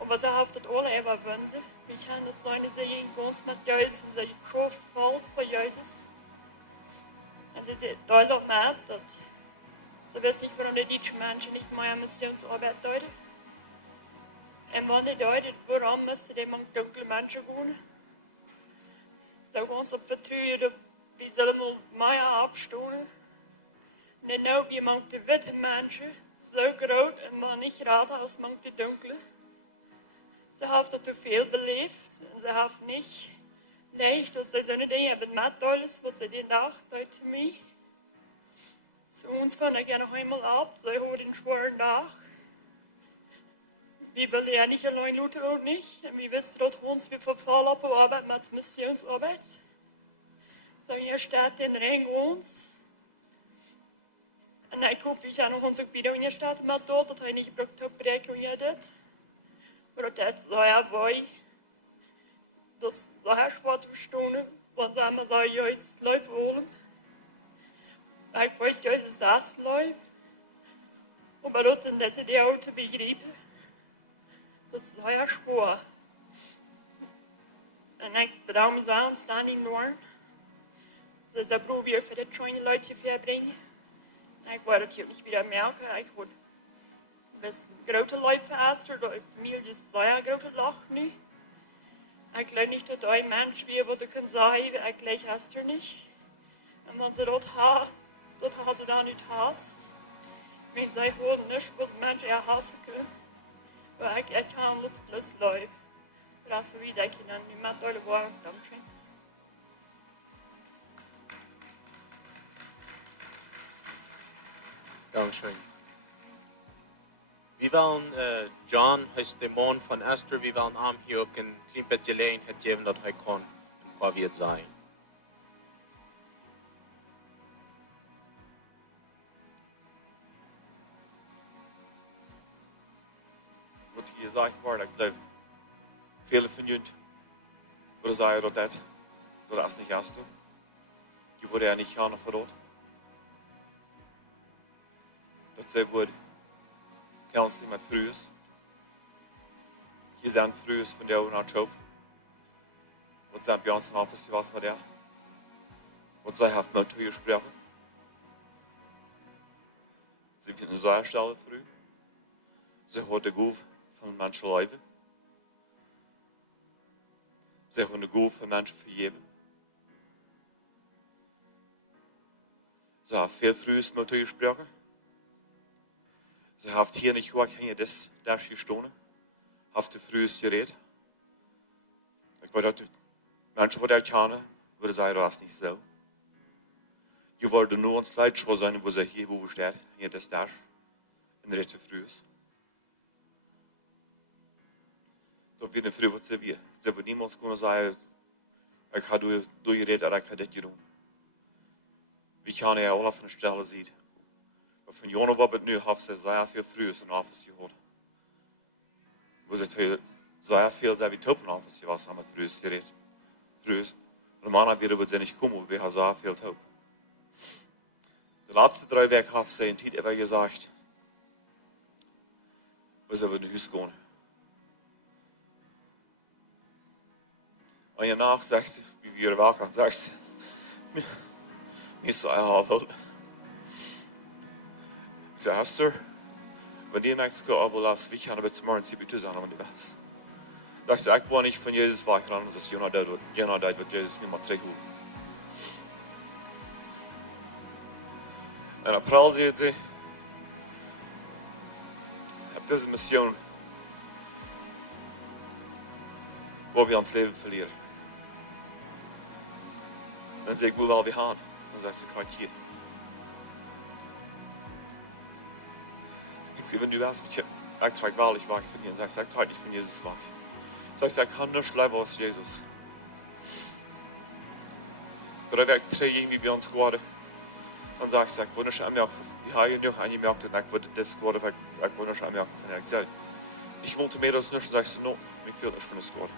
Maar ze heeft het alle überwunden. Ik kan het zijn dat ze in ganz met Jezus, dat je zo valt voor Jezus. En ze zei duidelijk met dat ze wist niet waarom de Duitse mensen niet meer aan missionsarbeid deden. En wanneer die deden, waarom moesten die met donkere mensen gaan? Ze gaan op vertrouwen, wie zullen wel meer afstoten. En nu wie mank de witte mensen zo groot en maar niet raden als mank de donkere. Ze heeft het te veel beleefd en ze heeft niet leicht dat ze zo'n dingen hebben met alles wat ze die dag deed te mij. Ze ons van ik nog eenmaal op, ze hoort een zware dag. Wie wilde ja niet alleen laten ook niet. En wie wist dat ons weer vervallen op arbeid met missionsarbeid. Zo hier staat in ring ons. En ik hoop, wie nog onze bieden hier staat met dood, dat hij niet gebruikt heeft bereiken hoe je dit. Maar dat is zo ja boy. Dat is zo heel zwaar te verstaan, wat ze allemaal zo juist leuk willen. Ik weet juist dat leuk. Maar dat in deze deel te begrijpen. Dat is heel zwaar. En ik bedoel me zo aan, staan in Noord. Ze proberen voor de kleine Leute verbringen. Ik word het hier niet weer merken. Ik word best grote Leute veraster, de familie is sehr grote lach nu. Ik geloof niet dat een mens weer wat ik kan zeggen, ik leg Esther niet. En als ze dat gaan ze dan niet haast. Ik weet, zij horen niet wat mensen er hassen kunnen. Maar ik kan het plus leuk. Maar als voor wie denk je dan niet met alle woorden, dankzij. Dankeschön. Wir wollen John, heißt der Mann von Esther, wir wollen ihm hier auch ein klein bisschen Gelegenheit geben, dass er kann und was wird sein. Wat hier gezegd wordt, ik geloof, vele van jullie willen zeggen dat is niet gast doen. Je wordt ja niet gaan voor dat. Dat zij wordt kennelijk met vroeges. Je zijn vroeges van jou naar het hoofd. Wat zijn bij ons in office was met haar. Want zij heeft met u gesproken. Ze vindt een zeer stelle voor u. Ze hoort de goef van mensen leven. Ze hoort de goef van mensen vergeven. Ze heeft veel vroeger met u gesproken. Ze heeft hier niet gewacht heen, dus daar gestaan. Heeft de vroeger gereed. Ik weet dat mensen wat herkennen, willen zij dat niet zo. Je wordt nu ons leid zo zijn, wo ze hier wo staat, hier das daar, in de rechte vroeger. Dat we een vroeg wat ze weer. Ze willen niemand kunnen zeggen, ik ga door je reden, ik ga dit doen. Wie kan je al van de stelle zien? Maar van jongen wat het nu heeft, ze zeer veel vroeger in office gehad. Wo ze zeer veel zijn wie top in office was, haben wir früher geredet. Früher. Normalerweise würde sie nicht kommen, wir haben so viel top. Die letzten 3 Wochen haben sie in Zeit immer gesagt, wir sollen in ein Haus gehen. Und danach sagt sie, wie wir wachen, sagt sie, mir ist so ein Havel. Ich sage, Esther, wenn die nächste Woche ablassen, wie kann ich bis morgen sie bitte sein, wenn du weißt? Ich sage, ich will nicht von Jesus weichen, anders ist jener dort wird Jesus nicht mehr zurückholen. En april zegt ze, heb deze mission waar we ons leven verliezen. Dan zeg ik, wil wel weer gaan. Dan zegt ze, kijk hier. Ik zeg, wenn du weißt, ich trage wahrlich weg von dir. Und sagst, ich trage nicht von Jesus weg. Sagst, ich kann nicht leben aus Jesus. Da habe ich 3 irgendwie bei uns geworden. Und sagst, ich will nicht anmerken, die habe noch angemerkt, und ich würde das geworden, ich will nicht anmerken von dir. Ich sage, ich wollte mir das nicht, sagst du, no, ich will nicht von das geworden.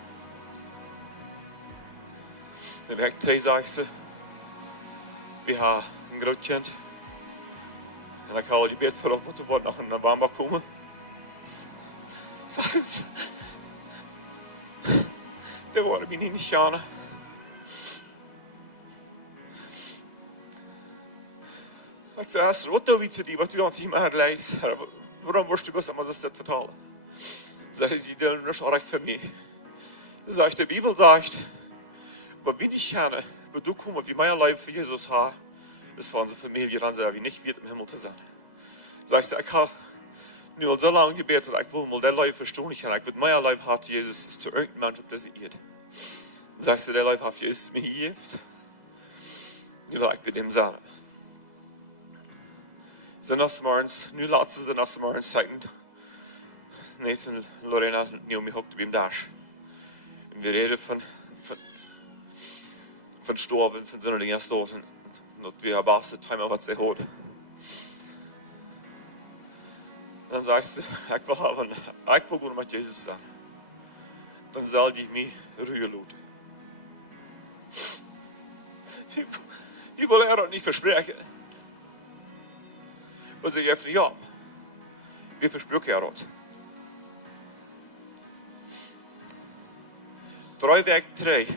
Dann habe ich 3, sagst du, wir haben ein Großkind. Und ich habe gebeten für was du nach einem November kommen. Sagst der war mir nicht gerne. Ik zei, Esther, wat doe je te die, wat u aan het iemand lijkt? Waarom worst u best aan das vertalen? Zei ze, dat is niet recht voor mij. Zegt de Bibel, zegt, wat wir nicht kennen, wo du kommst, wie mein Leben für Jesus hat, ist für unsere Familie, dann sei wie nicht wird im Himmel zu sein. Sagst du, ich habe nur so lange gebetet, ich will mal der Leben verstehen, ich will mein Leben hat Jesus, ist zu irgendeinem Menschen, ob das irrt. Sagst du, der Leben hat Jesus mir gegeben? Ich will mit ihm sein. Sind das morgens, nu laatste sind das morgens zeigen, Nathan, Lorena, Naomi hockt beim Dash. Und wir reden von Storben, von so einer Dinge stoßen. Und wir haben auch Time, was sie hat. Dann sagst du, ich will gut mit Jesus sein. Dann soll ich mich rühren lassen. Wie will er das nicht versprechen? Was ich einfach, ja, wir versprechen ja das. 3 Wochen 3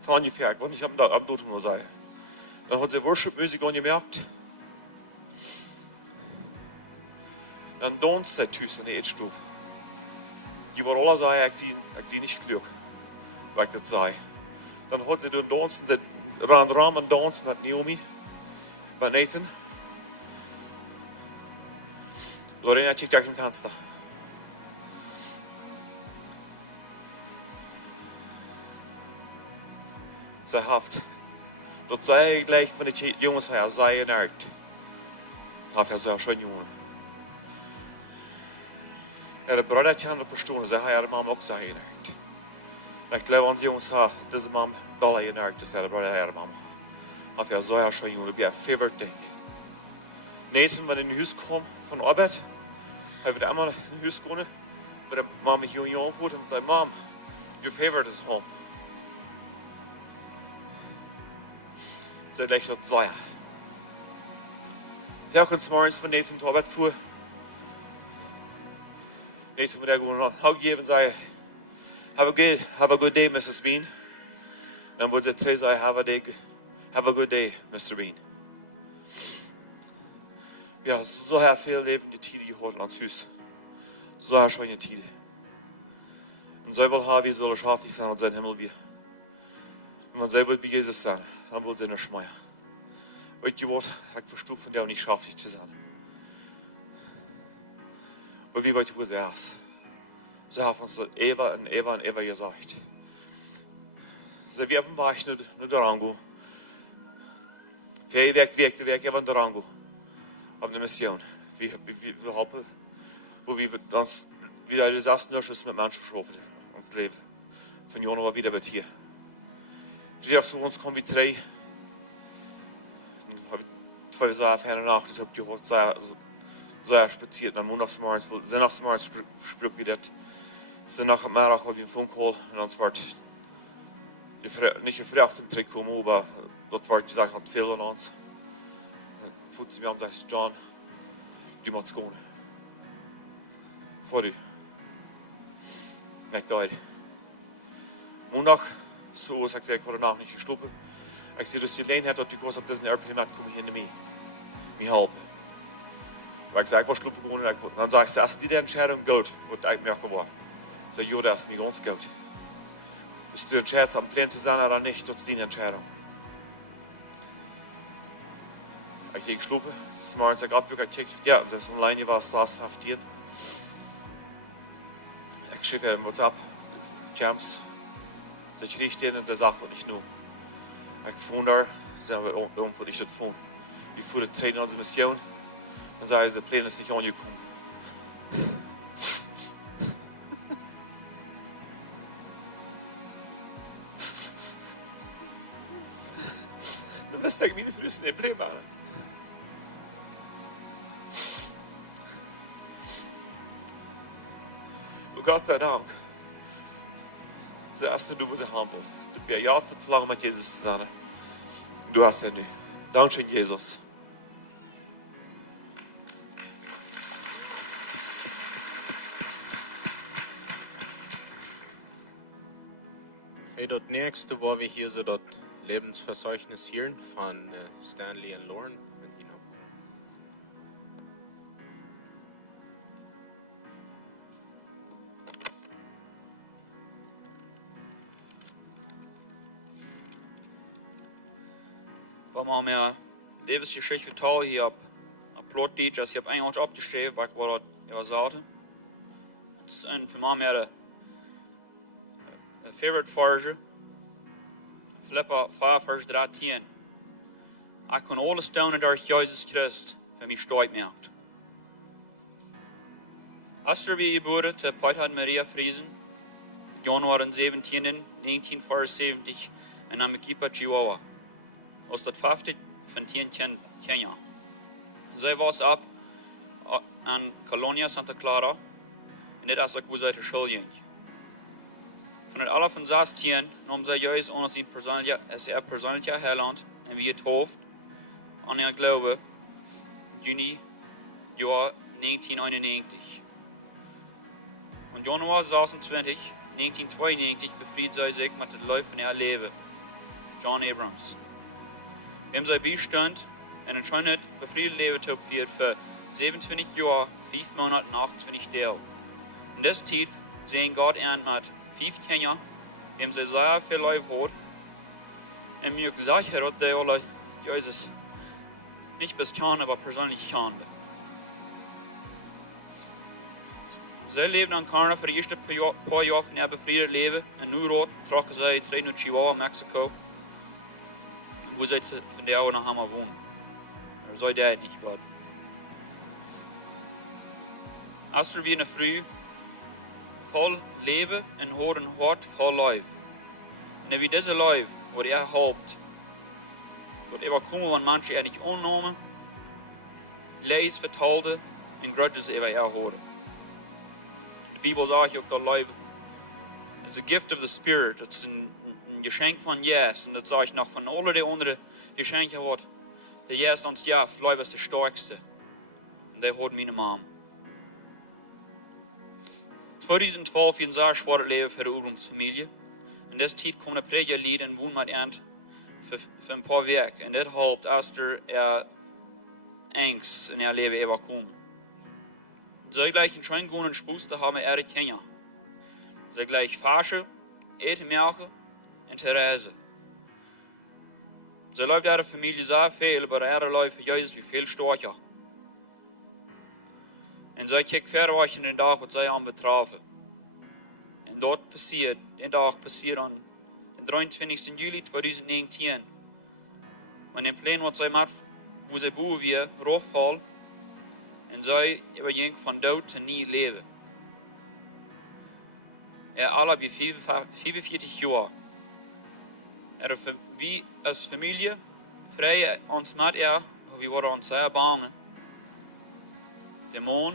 von ungefähr, ich wollte nicht am Dortmund nur sein. Dann hat sie Worship-Musik angemerkt. Dann donst sie Tüß in der Erdstufe. Die war alle sagen, ich sehe nicht Glück, weil ich das sei. Dann hat sie den Donsten, sie waren Rahmen Donsten mit Naomi, bei Nathan. Lorena kijkt uit het venster. Zij heeft, dat zij gelijk van de jongens her, zij nerkt. Heeft hij zo schön jongen. En de broedertje aan de verstoren, zij haar mam ook zij nerkt. En ik geloof aan de jongens her, deze mam dalle nerkt, dus de broeder haar mam. Heeft hij zo schön jongen, wie een favorite ding. Nathan, wenn in het huis kwam van arbeid, hij werd allemaal in het huis komen, waar de mam mich jong aanvoert en zei, Mom, your favorite is home. Zij legt dat zei. Telkens morgens van Nathan tot arbeid voer. Nathan wordt gewoon aan het geven en zei, have a good day, Mrs. Bean. Dan wordt het tres zei, have a good day, Mr. Bean. Ja, så har veel levende tiden gehad aan ons huis. Zo har schöne tiden. Und zij wil haben, wie soll schaftig sein und sein Himmel wie. Und wenn zij wird bei Jesus sein, dann will sie nicht schmeißen. Weet je wat, ik verstoep van jou niet schaftig te zijn. Maar wie weet je, wo sie ist? Sie haben uns das ever und ever und ever gesagt. Sie werden weich nicht daran gehen. Für wirkt ever daran gehen. Auf eine Mission. Wir hoffen, wo wir uns wieder das erste Nürschuss mit Menschen schaffen. Uns Leben. Von Januar wieder mit hier. Vielleicht so uns kommen wie drei. Dann habe ich 2 Jahre vorher Nacht, ich habe gehört, sehr spaziert. Dann montagsmorgens, sonntagsmorgens sprüht wieder. Dann nach dem Mittag habe ich einen Phone Call und dann wird nicht gefragt im Trick kommen, aber dort wird gesagt, hat viel an uns. Dann fuhrt sie mir an und sagt, John, du musst gehen. Vor dir. Ik dacht, Montag, so is ik zei, ik word er nog niet geslopen. Ik zei, dus je alleen hebt dat ik was op deze airplane met komen hier naar mij helpen. Maar ik zei, ik was slopen gewoon en dan zei ik, als die de entscheidung goed, wordt ik merken waar. Ik zei, joh, dat is mij ganz goed. Dus du entscheidest am Plan zu sein oder nicht, das ist die Entscheidung. Ik heb geslopen, das ist morgens abgekickt, ja, das ist online, was das verhaftiert. Ik schreef hem WhatsApp, James. Ze kreeg in en ze zegt wat ik nu. Ik vond daar, zijn we irgendwo nicht das Phone. Ich fuhr die Trainer an die Mission und sage, der Plan ist nicht angekommen. Du wirst ja wie für den Plan machen. Und Gott sei Dank. Das erste, du, was ich haben will. Du bist ja zu verlangen, mit Jesus zu sein. Du hast ja nicht. Dankeschön, Jesus. Hey, das nächste, wo wir hier so das Lebensverzeichnis hören von Stanley und Lauren. Wat maar meer levensgeschichte vertel hier op plotlied, als je op Engels opgeschreven, wat ik wel dat zaten. Het is een van mij meer de favorite verse. Filippa 5 vers 13. Ik kan alles doen door Jezus Christus voor mij sterk maakt. Esther wie geboren te Peter Maria Friesen, Januar 17, 1974 in Amequipa, Chihuahua. Aus dat 50 van 10 Kenia. Zij was op aan Colonia Santa Clara en dit als ik was uit de school ging. Van het alle van 16 nam zij juist onder zijn persoonlijke heiland en wie het hoofd aan haar glaube juni jaar 1991. Van januar 26, 1992 bevried zij zich met het leven van haar leven, John Abrams. We hebben zij bijstand en een schone bevriede leven toegevierd voor 27 jaar, 5 maanden en 28 dagen. In deze tijd zijn God aan met 5 Kenia, we hebben zij zeer veel leven gehad. En mir gesagt dat die alle Jezus nicht bis kennen, aber persönlich kennen. Zij leefden aan Karna voor de eerste paar jaar van haar bevriede leven en nu trokken zij terug naar Chihuahua, Mexico. Wo zij van der oude naar Hammer wonen. Er zou daar niet blijven. Als er weer een vrouw vol leven en hoort een hart vol leven. En wie deze leven wordt hoopt, dat er komen van mensen niet onnomen, lees vertelde en grudges horen. De Bijbel zegt ook dat leven is a gift of the Spirit. Het is een Geschenk von Jesus. Und das sage ich noch von alle die andere Geschenke hat. Der Jesus uns ja, vielleicht ist der stärkste. Und der hat meine Mom. 2012 war ein sehr schweres Leben für die Abrams Familie. Und in deze tijd kom een pregerlied en woon met eind voor een paar weken. En dit helpt Esther angst in haar leven overkomen. Zij gleich een trein gaan en spoes te hebben met Kenia. Zij gleich Fasche, eten melken en Therese. Zij läuft ihre Familie sehr viel, aber ihre Läufe Jesus wie viel stärker. Und zij kijkt verder in den Tag, was zij aan betroffen. Und dort passiert, den Tag passiert an den 23. Juli 2019. Wenn den Plan, was zij macht, wo zij boven weer, raufval. Und zij überging von dood zu nie leven. Alle wie 45 Jahre. Wie als Familie, vrij ons met we waren ons zeer bang. De man,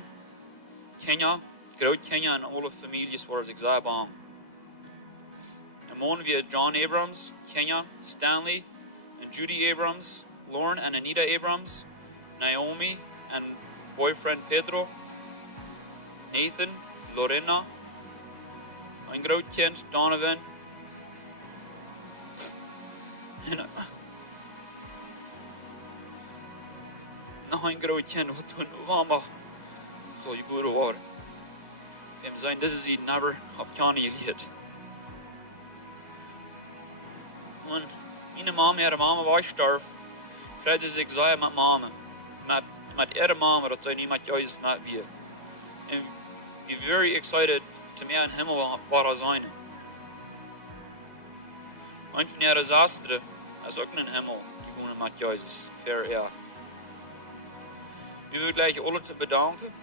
Kenia, groot Kenia en alle families waren zich zeer bang. De man wie John Abrams, Kenia, Stanley en Judy Abrams, Lauren en Anita Abrams, Naomi en boyfriend Pedro, Nathan, Lorena, een groot kind Donovan, nog een groot kind wat toen mama zal je boeren worden. En zijn dit is iets never of kan je leert. En mijn mama was sterf, vreugde zich zij met mama, met ihre mama dat zij niet met juist met weer. En we very excited to meer in hemel waar zijn. Een van ihre zusters is ook in de hemel, die wonen met Jezus, ver ja. We willen gleich alle te bedanken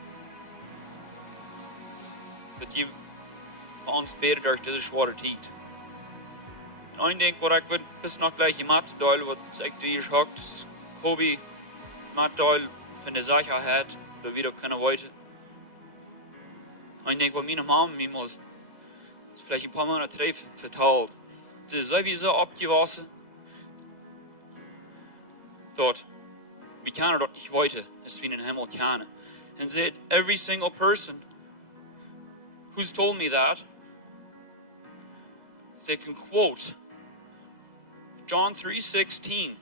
dat je ons beden door deze zware tijd. En ik denk wat ik wil bis nog gleich met deel wat ik hier schockt, Kobe met deel van de Sicherheit, dat we dat kunnen weten. En ik denk wat mijn mama mir muss vielleicht ein paar Monate terug verteld. Ze zijn wie zo opgewassen dat we kunnen dat niet weten als we in de hemel kunnen. And said every single person who's told me that, they can quote John 3:16,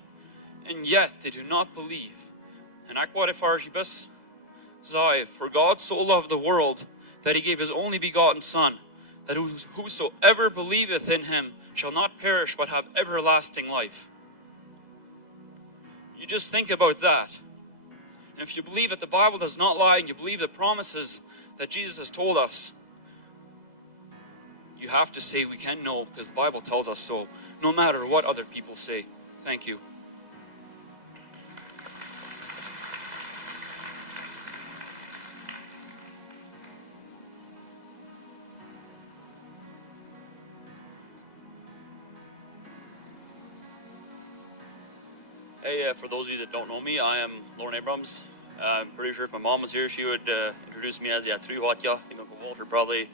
and yet they do not believe. And ik wat ervaar je best zei, for God so loved the world that he gave his only begotten Son, that whosoever believeth in him shall not perish but have everlasting life. You just think about that. And if you believe that the Bible does not lie and you believe the promises that Jesus has told us, you have to say we can know because the Bible tells us so, no matter what other people say. Thank you. Hey, for those of you that don't know me, I am Lauren Abrams. I'm pretty sure if my mom was here, she would introduce me as the Atruwatya. I think Uncle Walter probably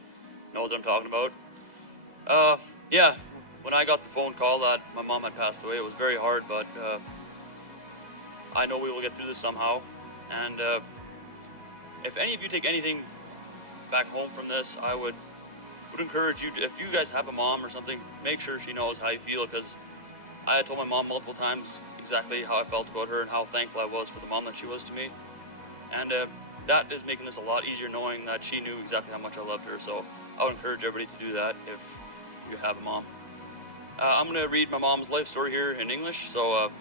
knows what I'm talking about. Yeah, when I got the phone call that my mom had passed away, it was very hard, but I know we will get through this somehow. And if any of you take anything back home from this, I would encourage you to, if you guys have a mom or something, make sure she knows how you feel, because I had told my mom multiple times exactly how I felt about her and how thankful I was for the mom that she was to me. And that is making this a lot easier, knowing that she knew exactly how much I loved her. So I would encourage everybody to do that if you have a mom. I'm going to read my mom's life story here in English. So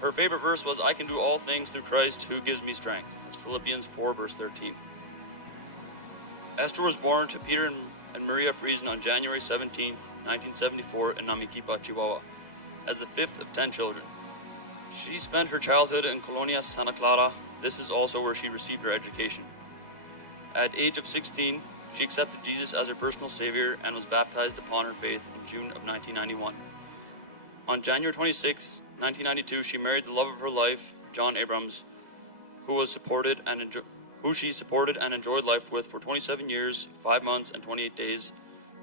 her favorite verse was, I can do all things through Christ who gives me strength. That's Philippians 4 verse 13. Esther was born to Peter and Maria Friesen on January 17th, 1974 in Namiquipa, Chihuahua, as the fifth of 10 children. She spent her childhood in Colonia Santa Clara. This is also where she received her education. At age of 16, she accepted Jesus as her personal savior and was baptized upon her faith in June of 1991. On January 26, 1992, she married the love of her life, John Abrams, who she supported and enjoyed life with for 27 years, 5 months, and 28 days.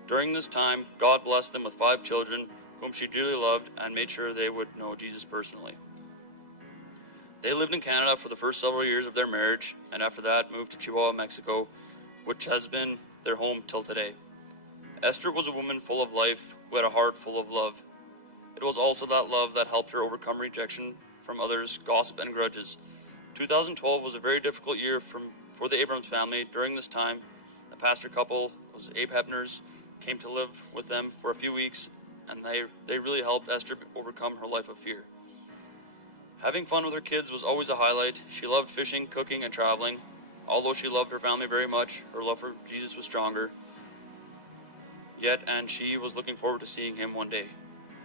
During this time, God blessed them with 5 children, whom she dearly loved and made sure they would know Jesus personally. They lived in Canada for the first several years of their marriage, and after that moved to Chihuahua, Mexico, which has been their home till today. Esther was a woman full of life who had a heart full of love. It was also that love that helped her overcome rejection from others, gossip, and grudges. 2012 was a very difficult year for the Abrams family. During this time, a pastor couple was Abe Hebner's, came to live with them for a few weeks, and they really helped Esther overcome her life of fear. Having fun with her kids was always a highlight. She loved fishing, cooking, and traveling. Although she loved her family very much, her love for Jesus was stronger. And she was looking forward to seeing him one day,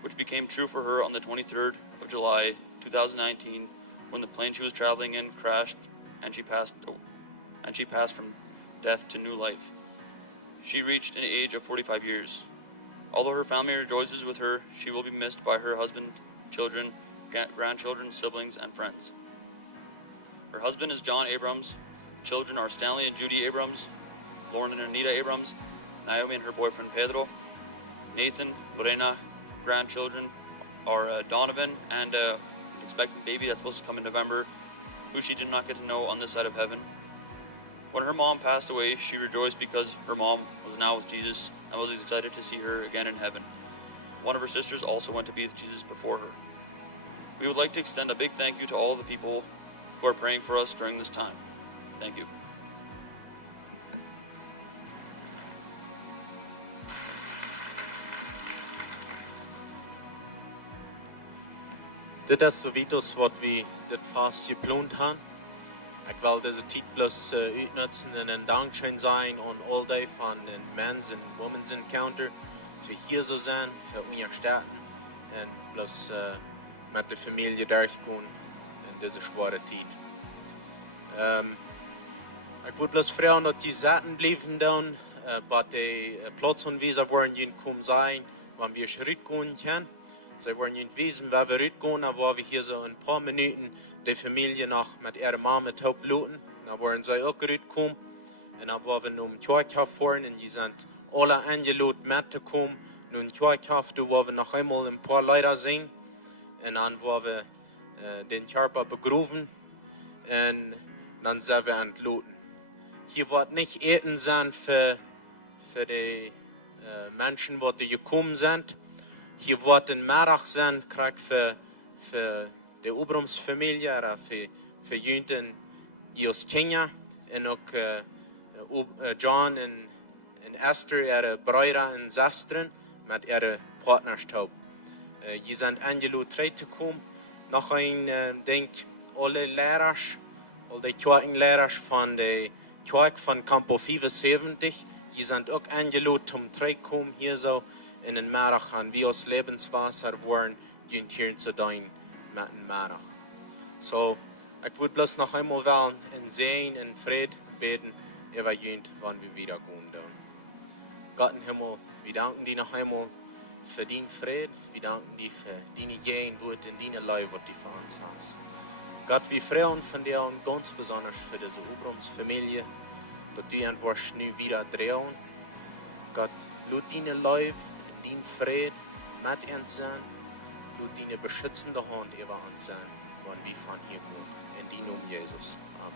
which became true for her on the 23rd of July, 2019, when the plane she was traveling in crashed and she passed from death to new life. She reached an age of 45 years. Although her family rejoices with her, she will be missed by her husband, children, grandchildren, siblings, and friends. Her husband is John Abrams. Children are Stanley and Judy Abrams, Lauren and Anita Abrams, Naomi and her boyfriend Pedro, Nathan, Lorena. Grandchildren are Donovan and an expectant baby that's supposed to come in November, who she did not get to know on this side of heaven. When her mom passed away, she rejoiced because her mom was now with Jesus and was excited to see her again in heaven. One of her sisters also went to be with Jesus before her. We would like to extend a big thank you to all the people who are praying for us during this time. Thank you. Dit is zoiets wat we dit vast gepland hebben. Ik wil deze tijd plus uitnutzen en een dankzij zijn aan al die van een men's en women's encounter voor hier zo zijn, voor onze steden en plus met de familie doorgaan in deze zware tijd. Ik wil plus vragen dat die zaten blijven doen, wat de plaatsaanwijzer worden jullie komen zijn, wanneer we eruit gaan kunnen. Zij worden niet weten waar we uitgaan, waar we hier zo een paar minuten de familie nog met ihre mama het hulp laten. Dan worden zij ook uitkomen. En dan worden we naar een kerkhof voeren en die zijn alle eingeladen met te komen. Naar een kerkhof, waar we nog eenmaal een paar Leute zien. En dan worden we den Körper begraven. En dan zijn we entladen. Hier wordt niet eten zijn voor de mensen die gekomen zijn. Hier wordt een middag zijn voor de Abrams familie, voor jullie en Jos Kenya. En ook John en Esther, ihre Brüder en zusteren, met ihre partnerschap. Je zijn eingeladen terug te komen. Nog een, denk alle leraars, al de kerkenleraars van de kerk van Campo 75, die zijn ook eingeladen om terug te komen hier zo. In een middag gaan we als Lebenswasser worden, hier te doen met een middag. So, ik wil bloß nog eenmaal wel in zegen en vrede beten, over jullie, wanneer we wieder gaan doen. Gott in Himmel, wir danken dir noch einmal für deinen Frieden, wir danken dir für deine Gegenwart und deine Liebe, die du für uns hast. Gott, wir freuen von dir und ganz besonders für diese Abrams-Familie, dass die einfach nu wieder drehen. Gott, lass deine Liebe und deinen Frieden mit uns sein, lass deine beschützende Hand über uns sein, wenn wir von hier gehen. In deinem Namen Jesus. Amen.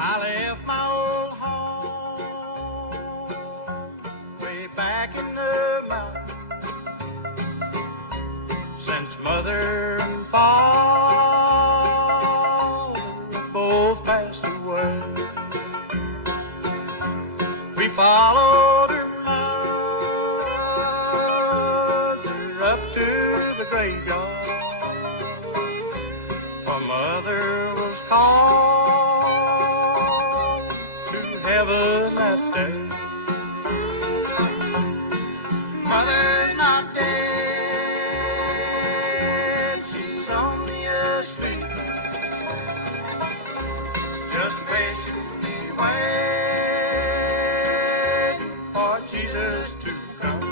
I left my old home way back in the mountains, since mother and father both passed away. We followed her mother up to the graveyard, for mother was called to heaven that day. Mother's not dead, she's only asleep, just patiently waiting for Jesus to come.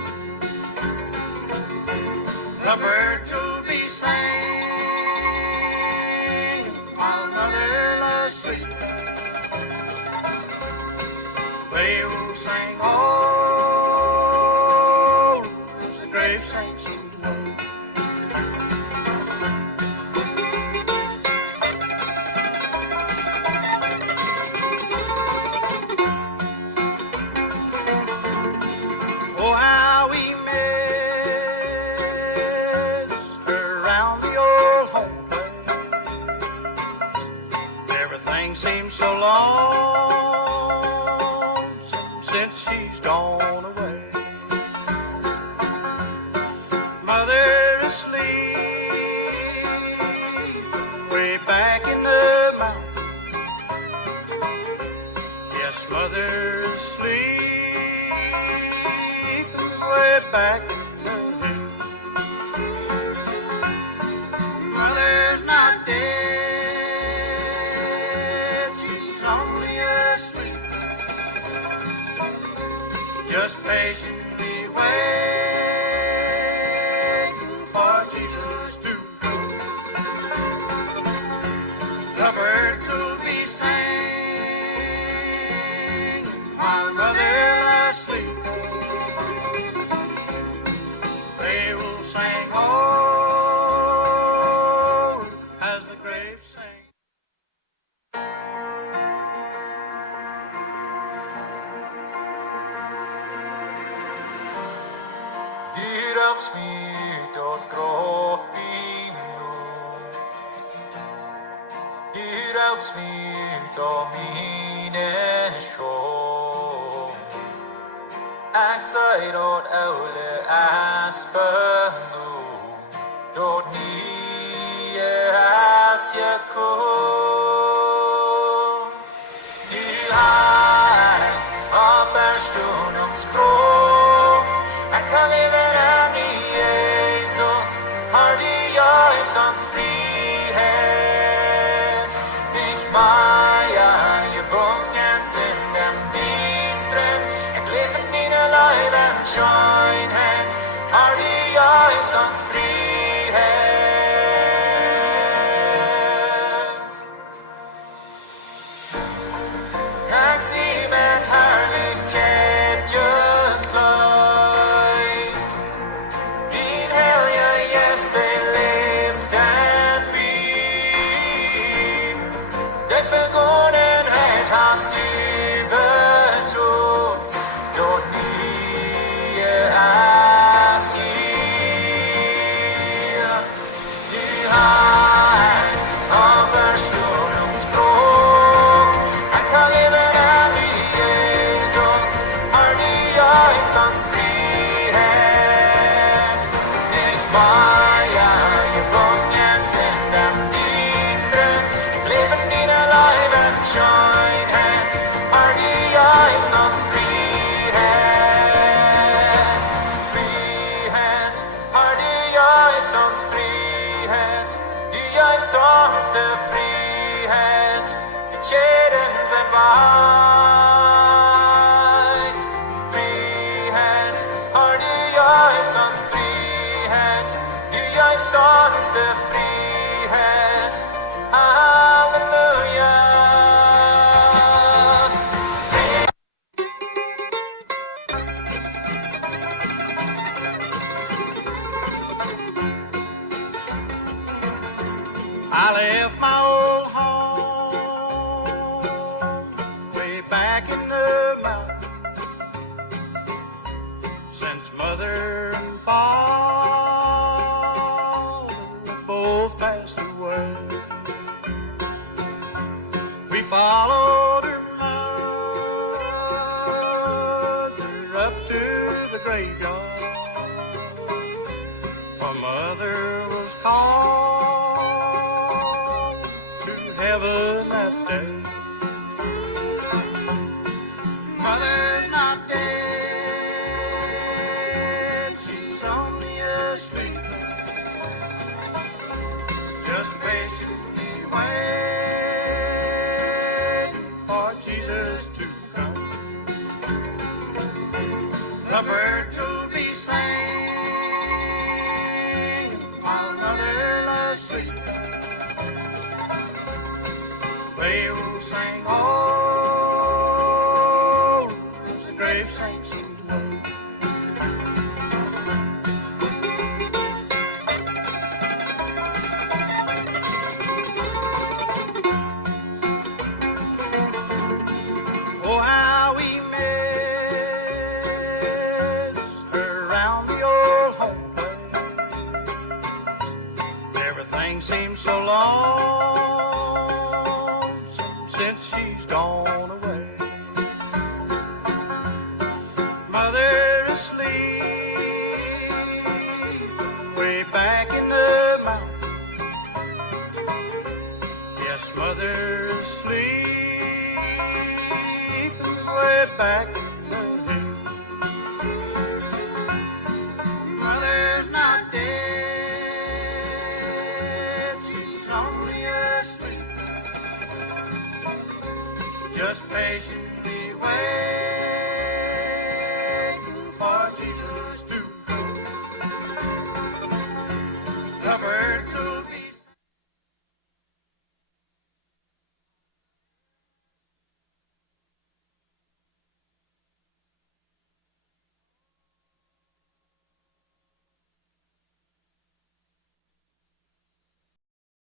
The birds will be so lonesome since she's gone away. Mother asleep way back in the mountain. Yes, mother asleep way back in the hill. Mother's not dead, she's only asleep, just patiently waiting for Jesus to come. The birds will be singing while mother's asleep. They will sing, oh, as the grave sing. Dyrams myt och grovbino. Dyrams myt och mine sjål. Akta dot ole aspenu. Dot nye asjekul. Du har apperstunums kroft. Jag kan leva där i Jesus. Har du Jesusans frihet. Nicht Maja gebungen sind dem Distren. Jag lever mina Leiben Scheinheit. Har du Jesusans frihet. Jag ser med härlighet geklädd. Din helga gäst dig lyft and vid. Därför går den rätt hast du betrott. Dort nye asyl. Du har apostolungskraft. Han kan leva där i Jesus. Har du Jesusans frihet. Nicht Maja gebungen sind am Distren. Leben dina Leiben Scheinheit. Har du Jesusans frihet. Frihet. Har du Jesusans frihet. Du Jesusans de frihet. Getjeden zijn wij. Frihet. Har du Jesusans frihet. Du Jesusans de frihet. Halleluja. I left my old home way back in the mountains, since mother and father both passed away. We followed her mother up to the graveyard, for mother was called to heaven that day. Mother's not dead, she's only asleep, just patiently waiting for Jesus to come. The birds will be singing while mother's asleep. They will sing, oh, as the grave sinks away. Oh, how we miss her round the old home place. Everything seems so lonesome since she's gone away. Mother asleep, way back in the mountain. Yes, mother asleep, way back in the hill. Mother's not dead, she's only asleep. Just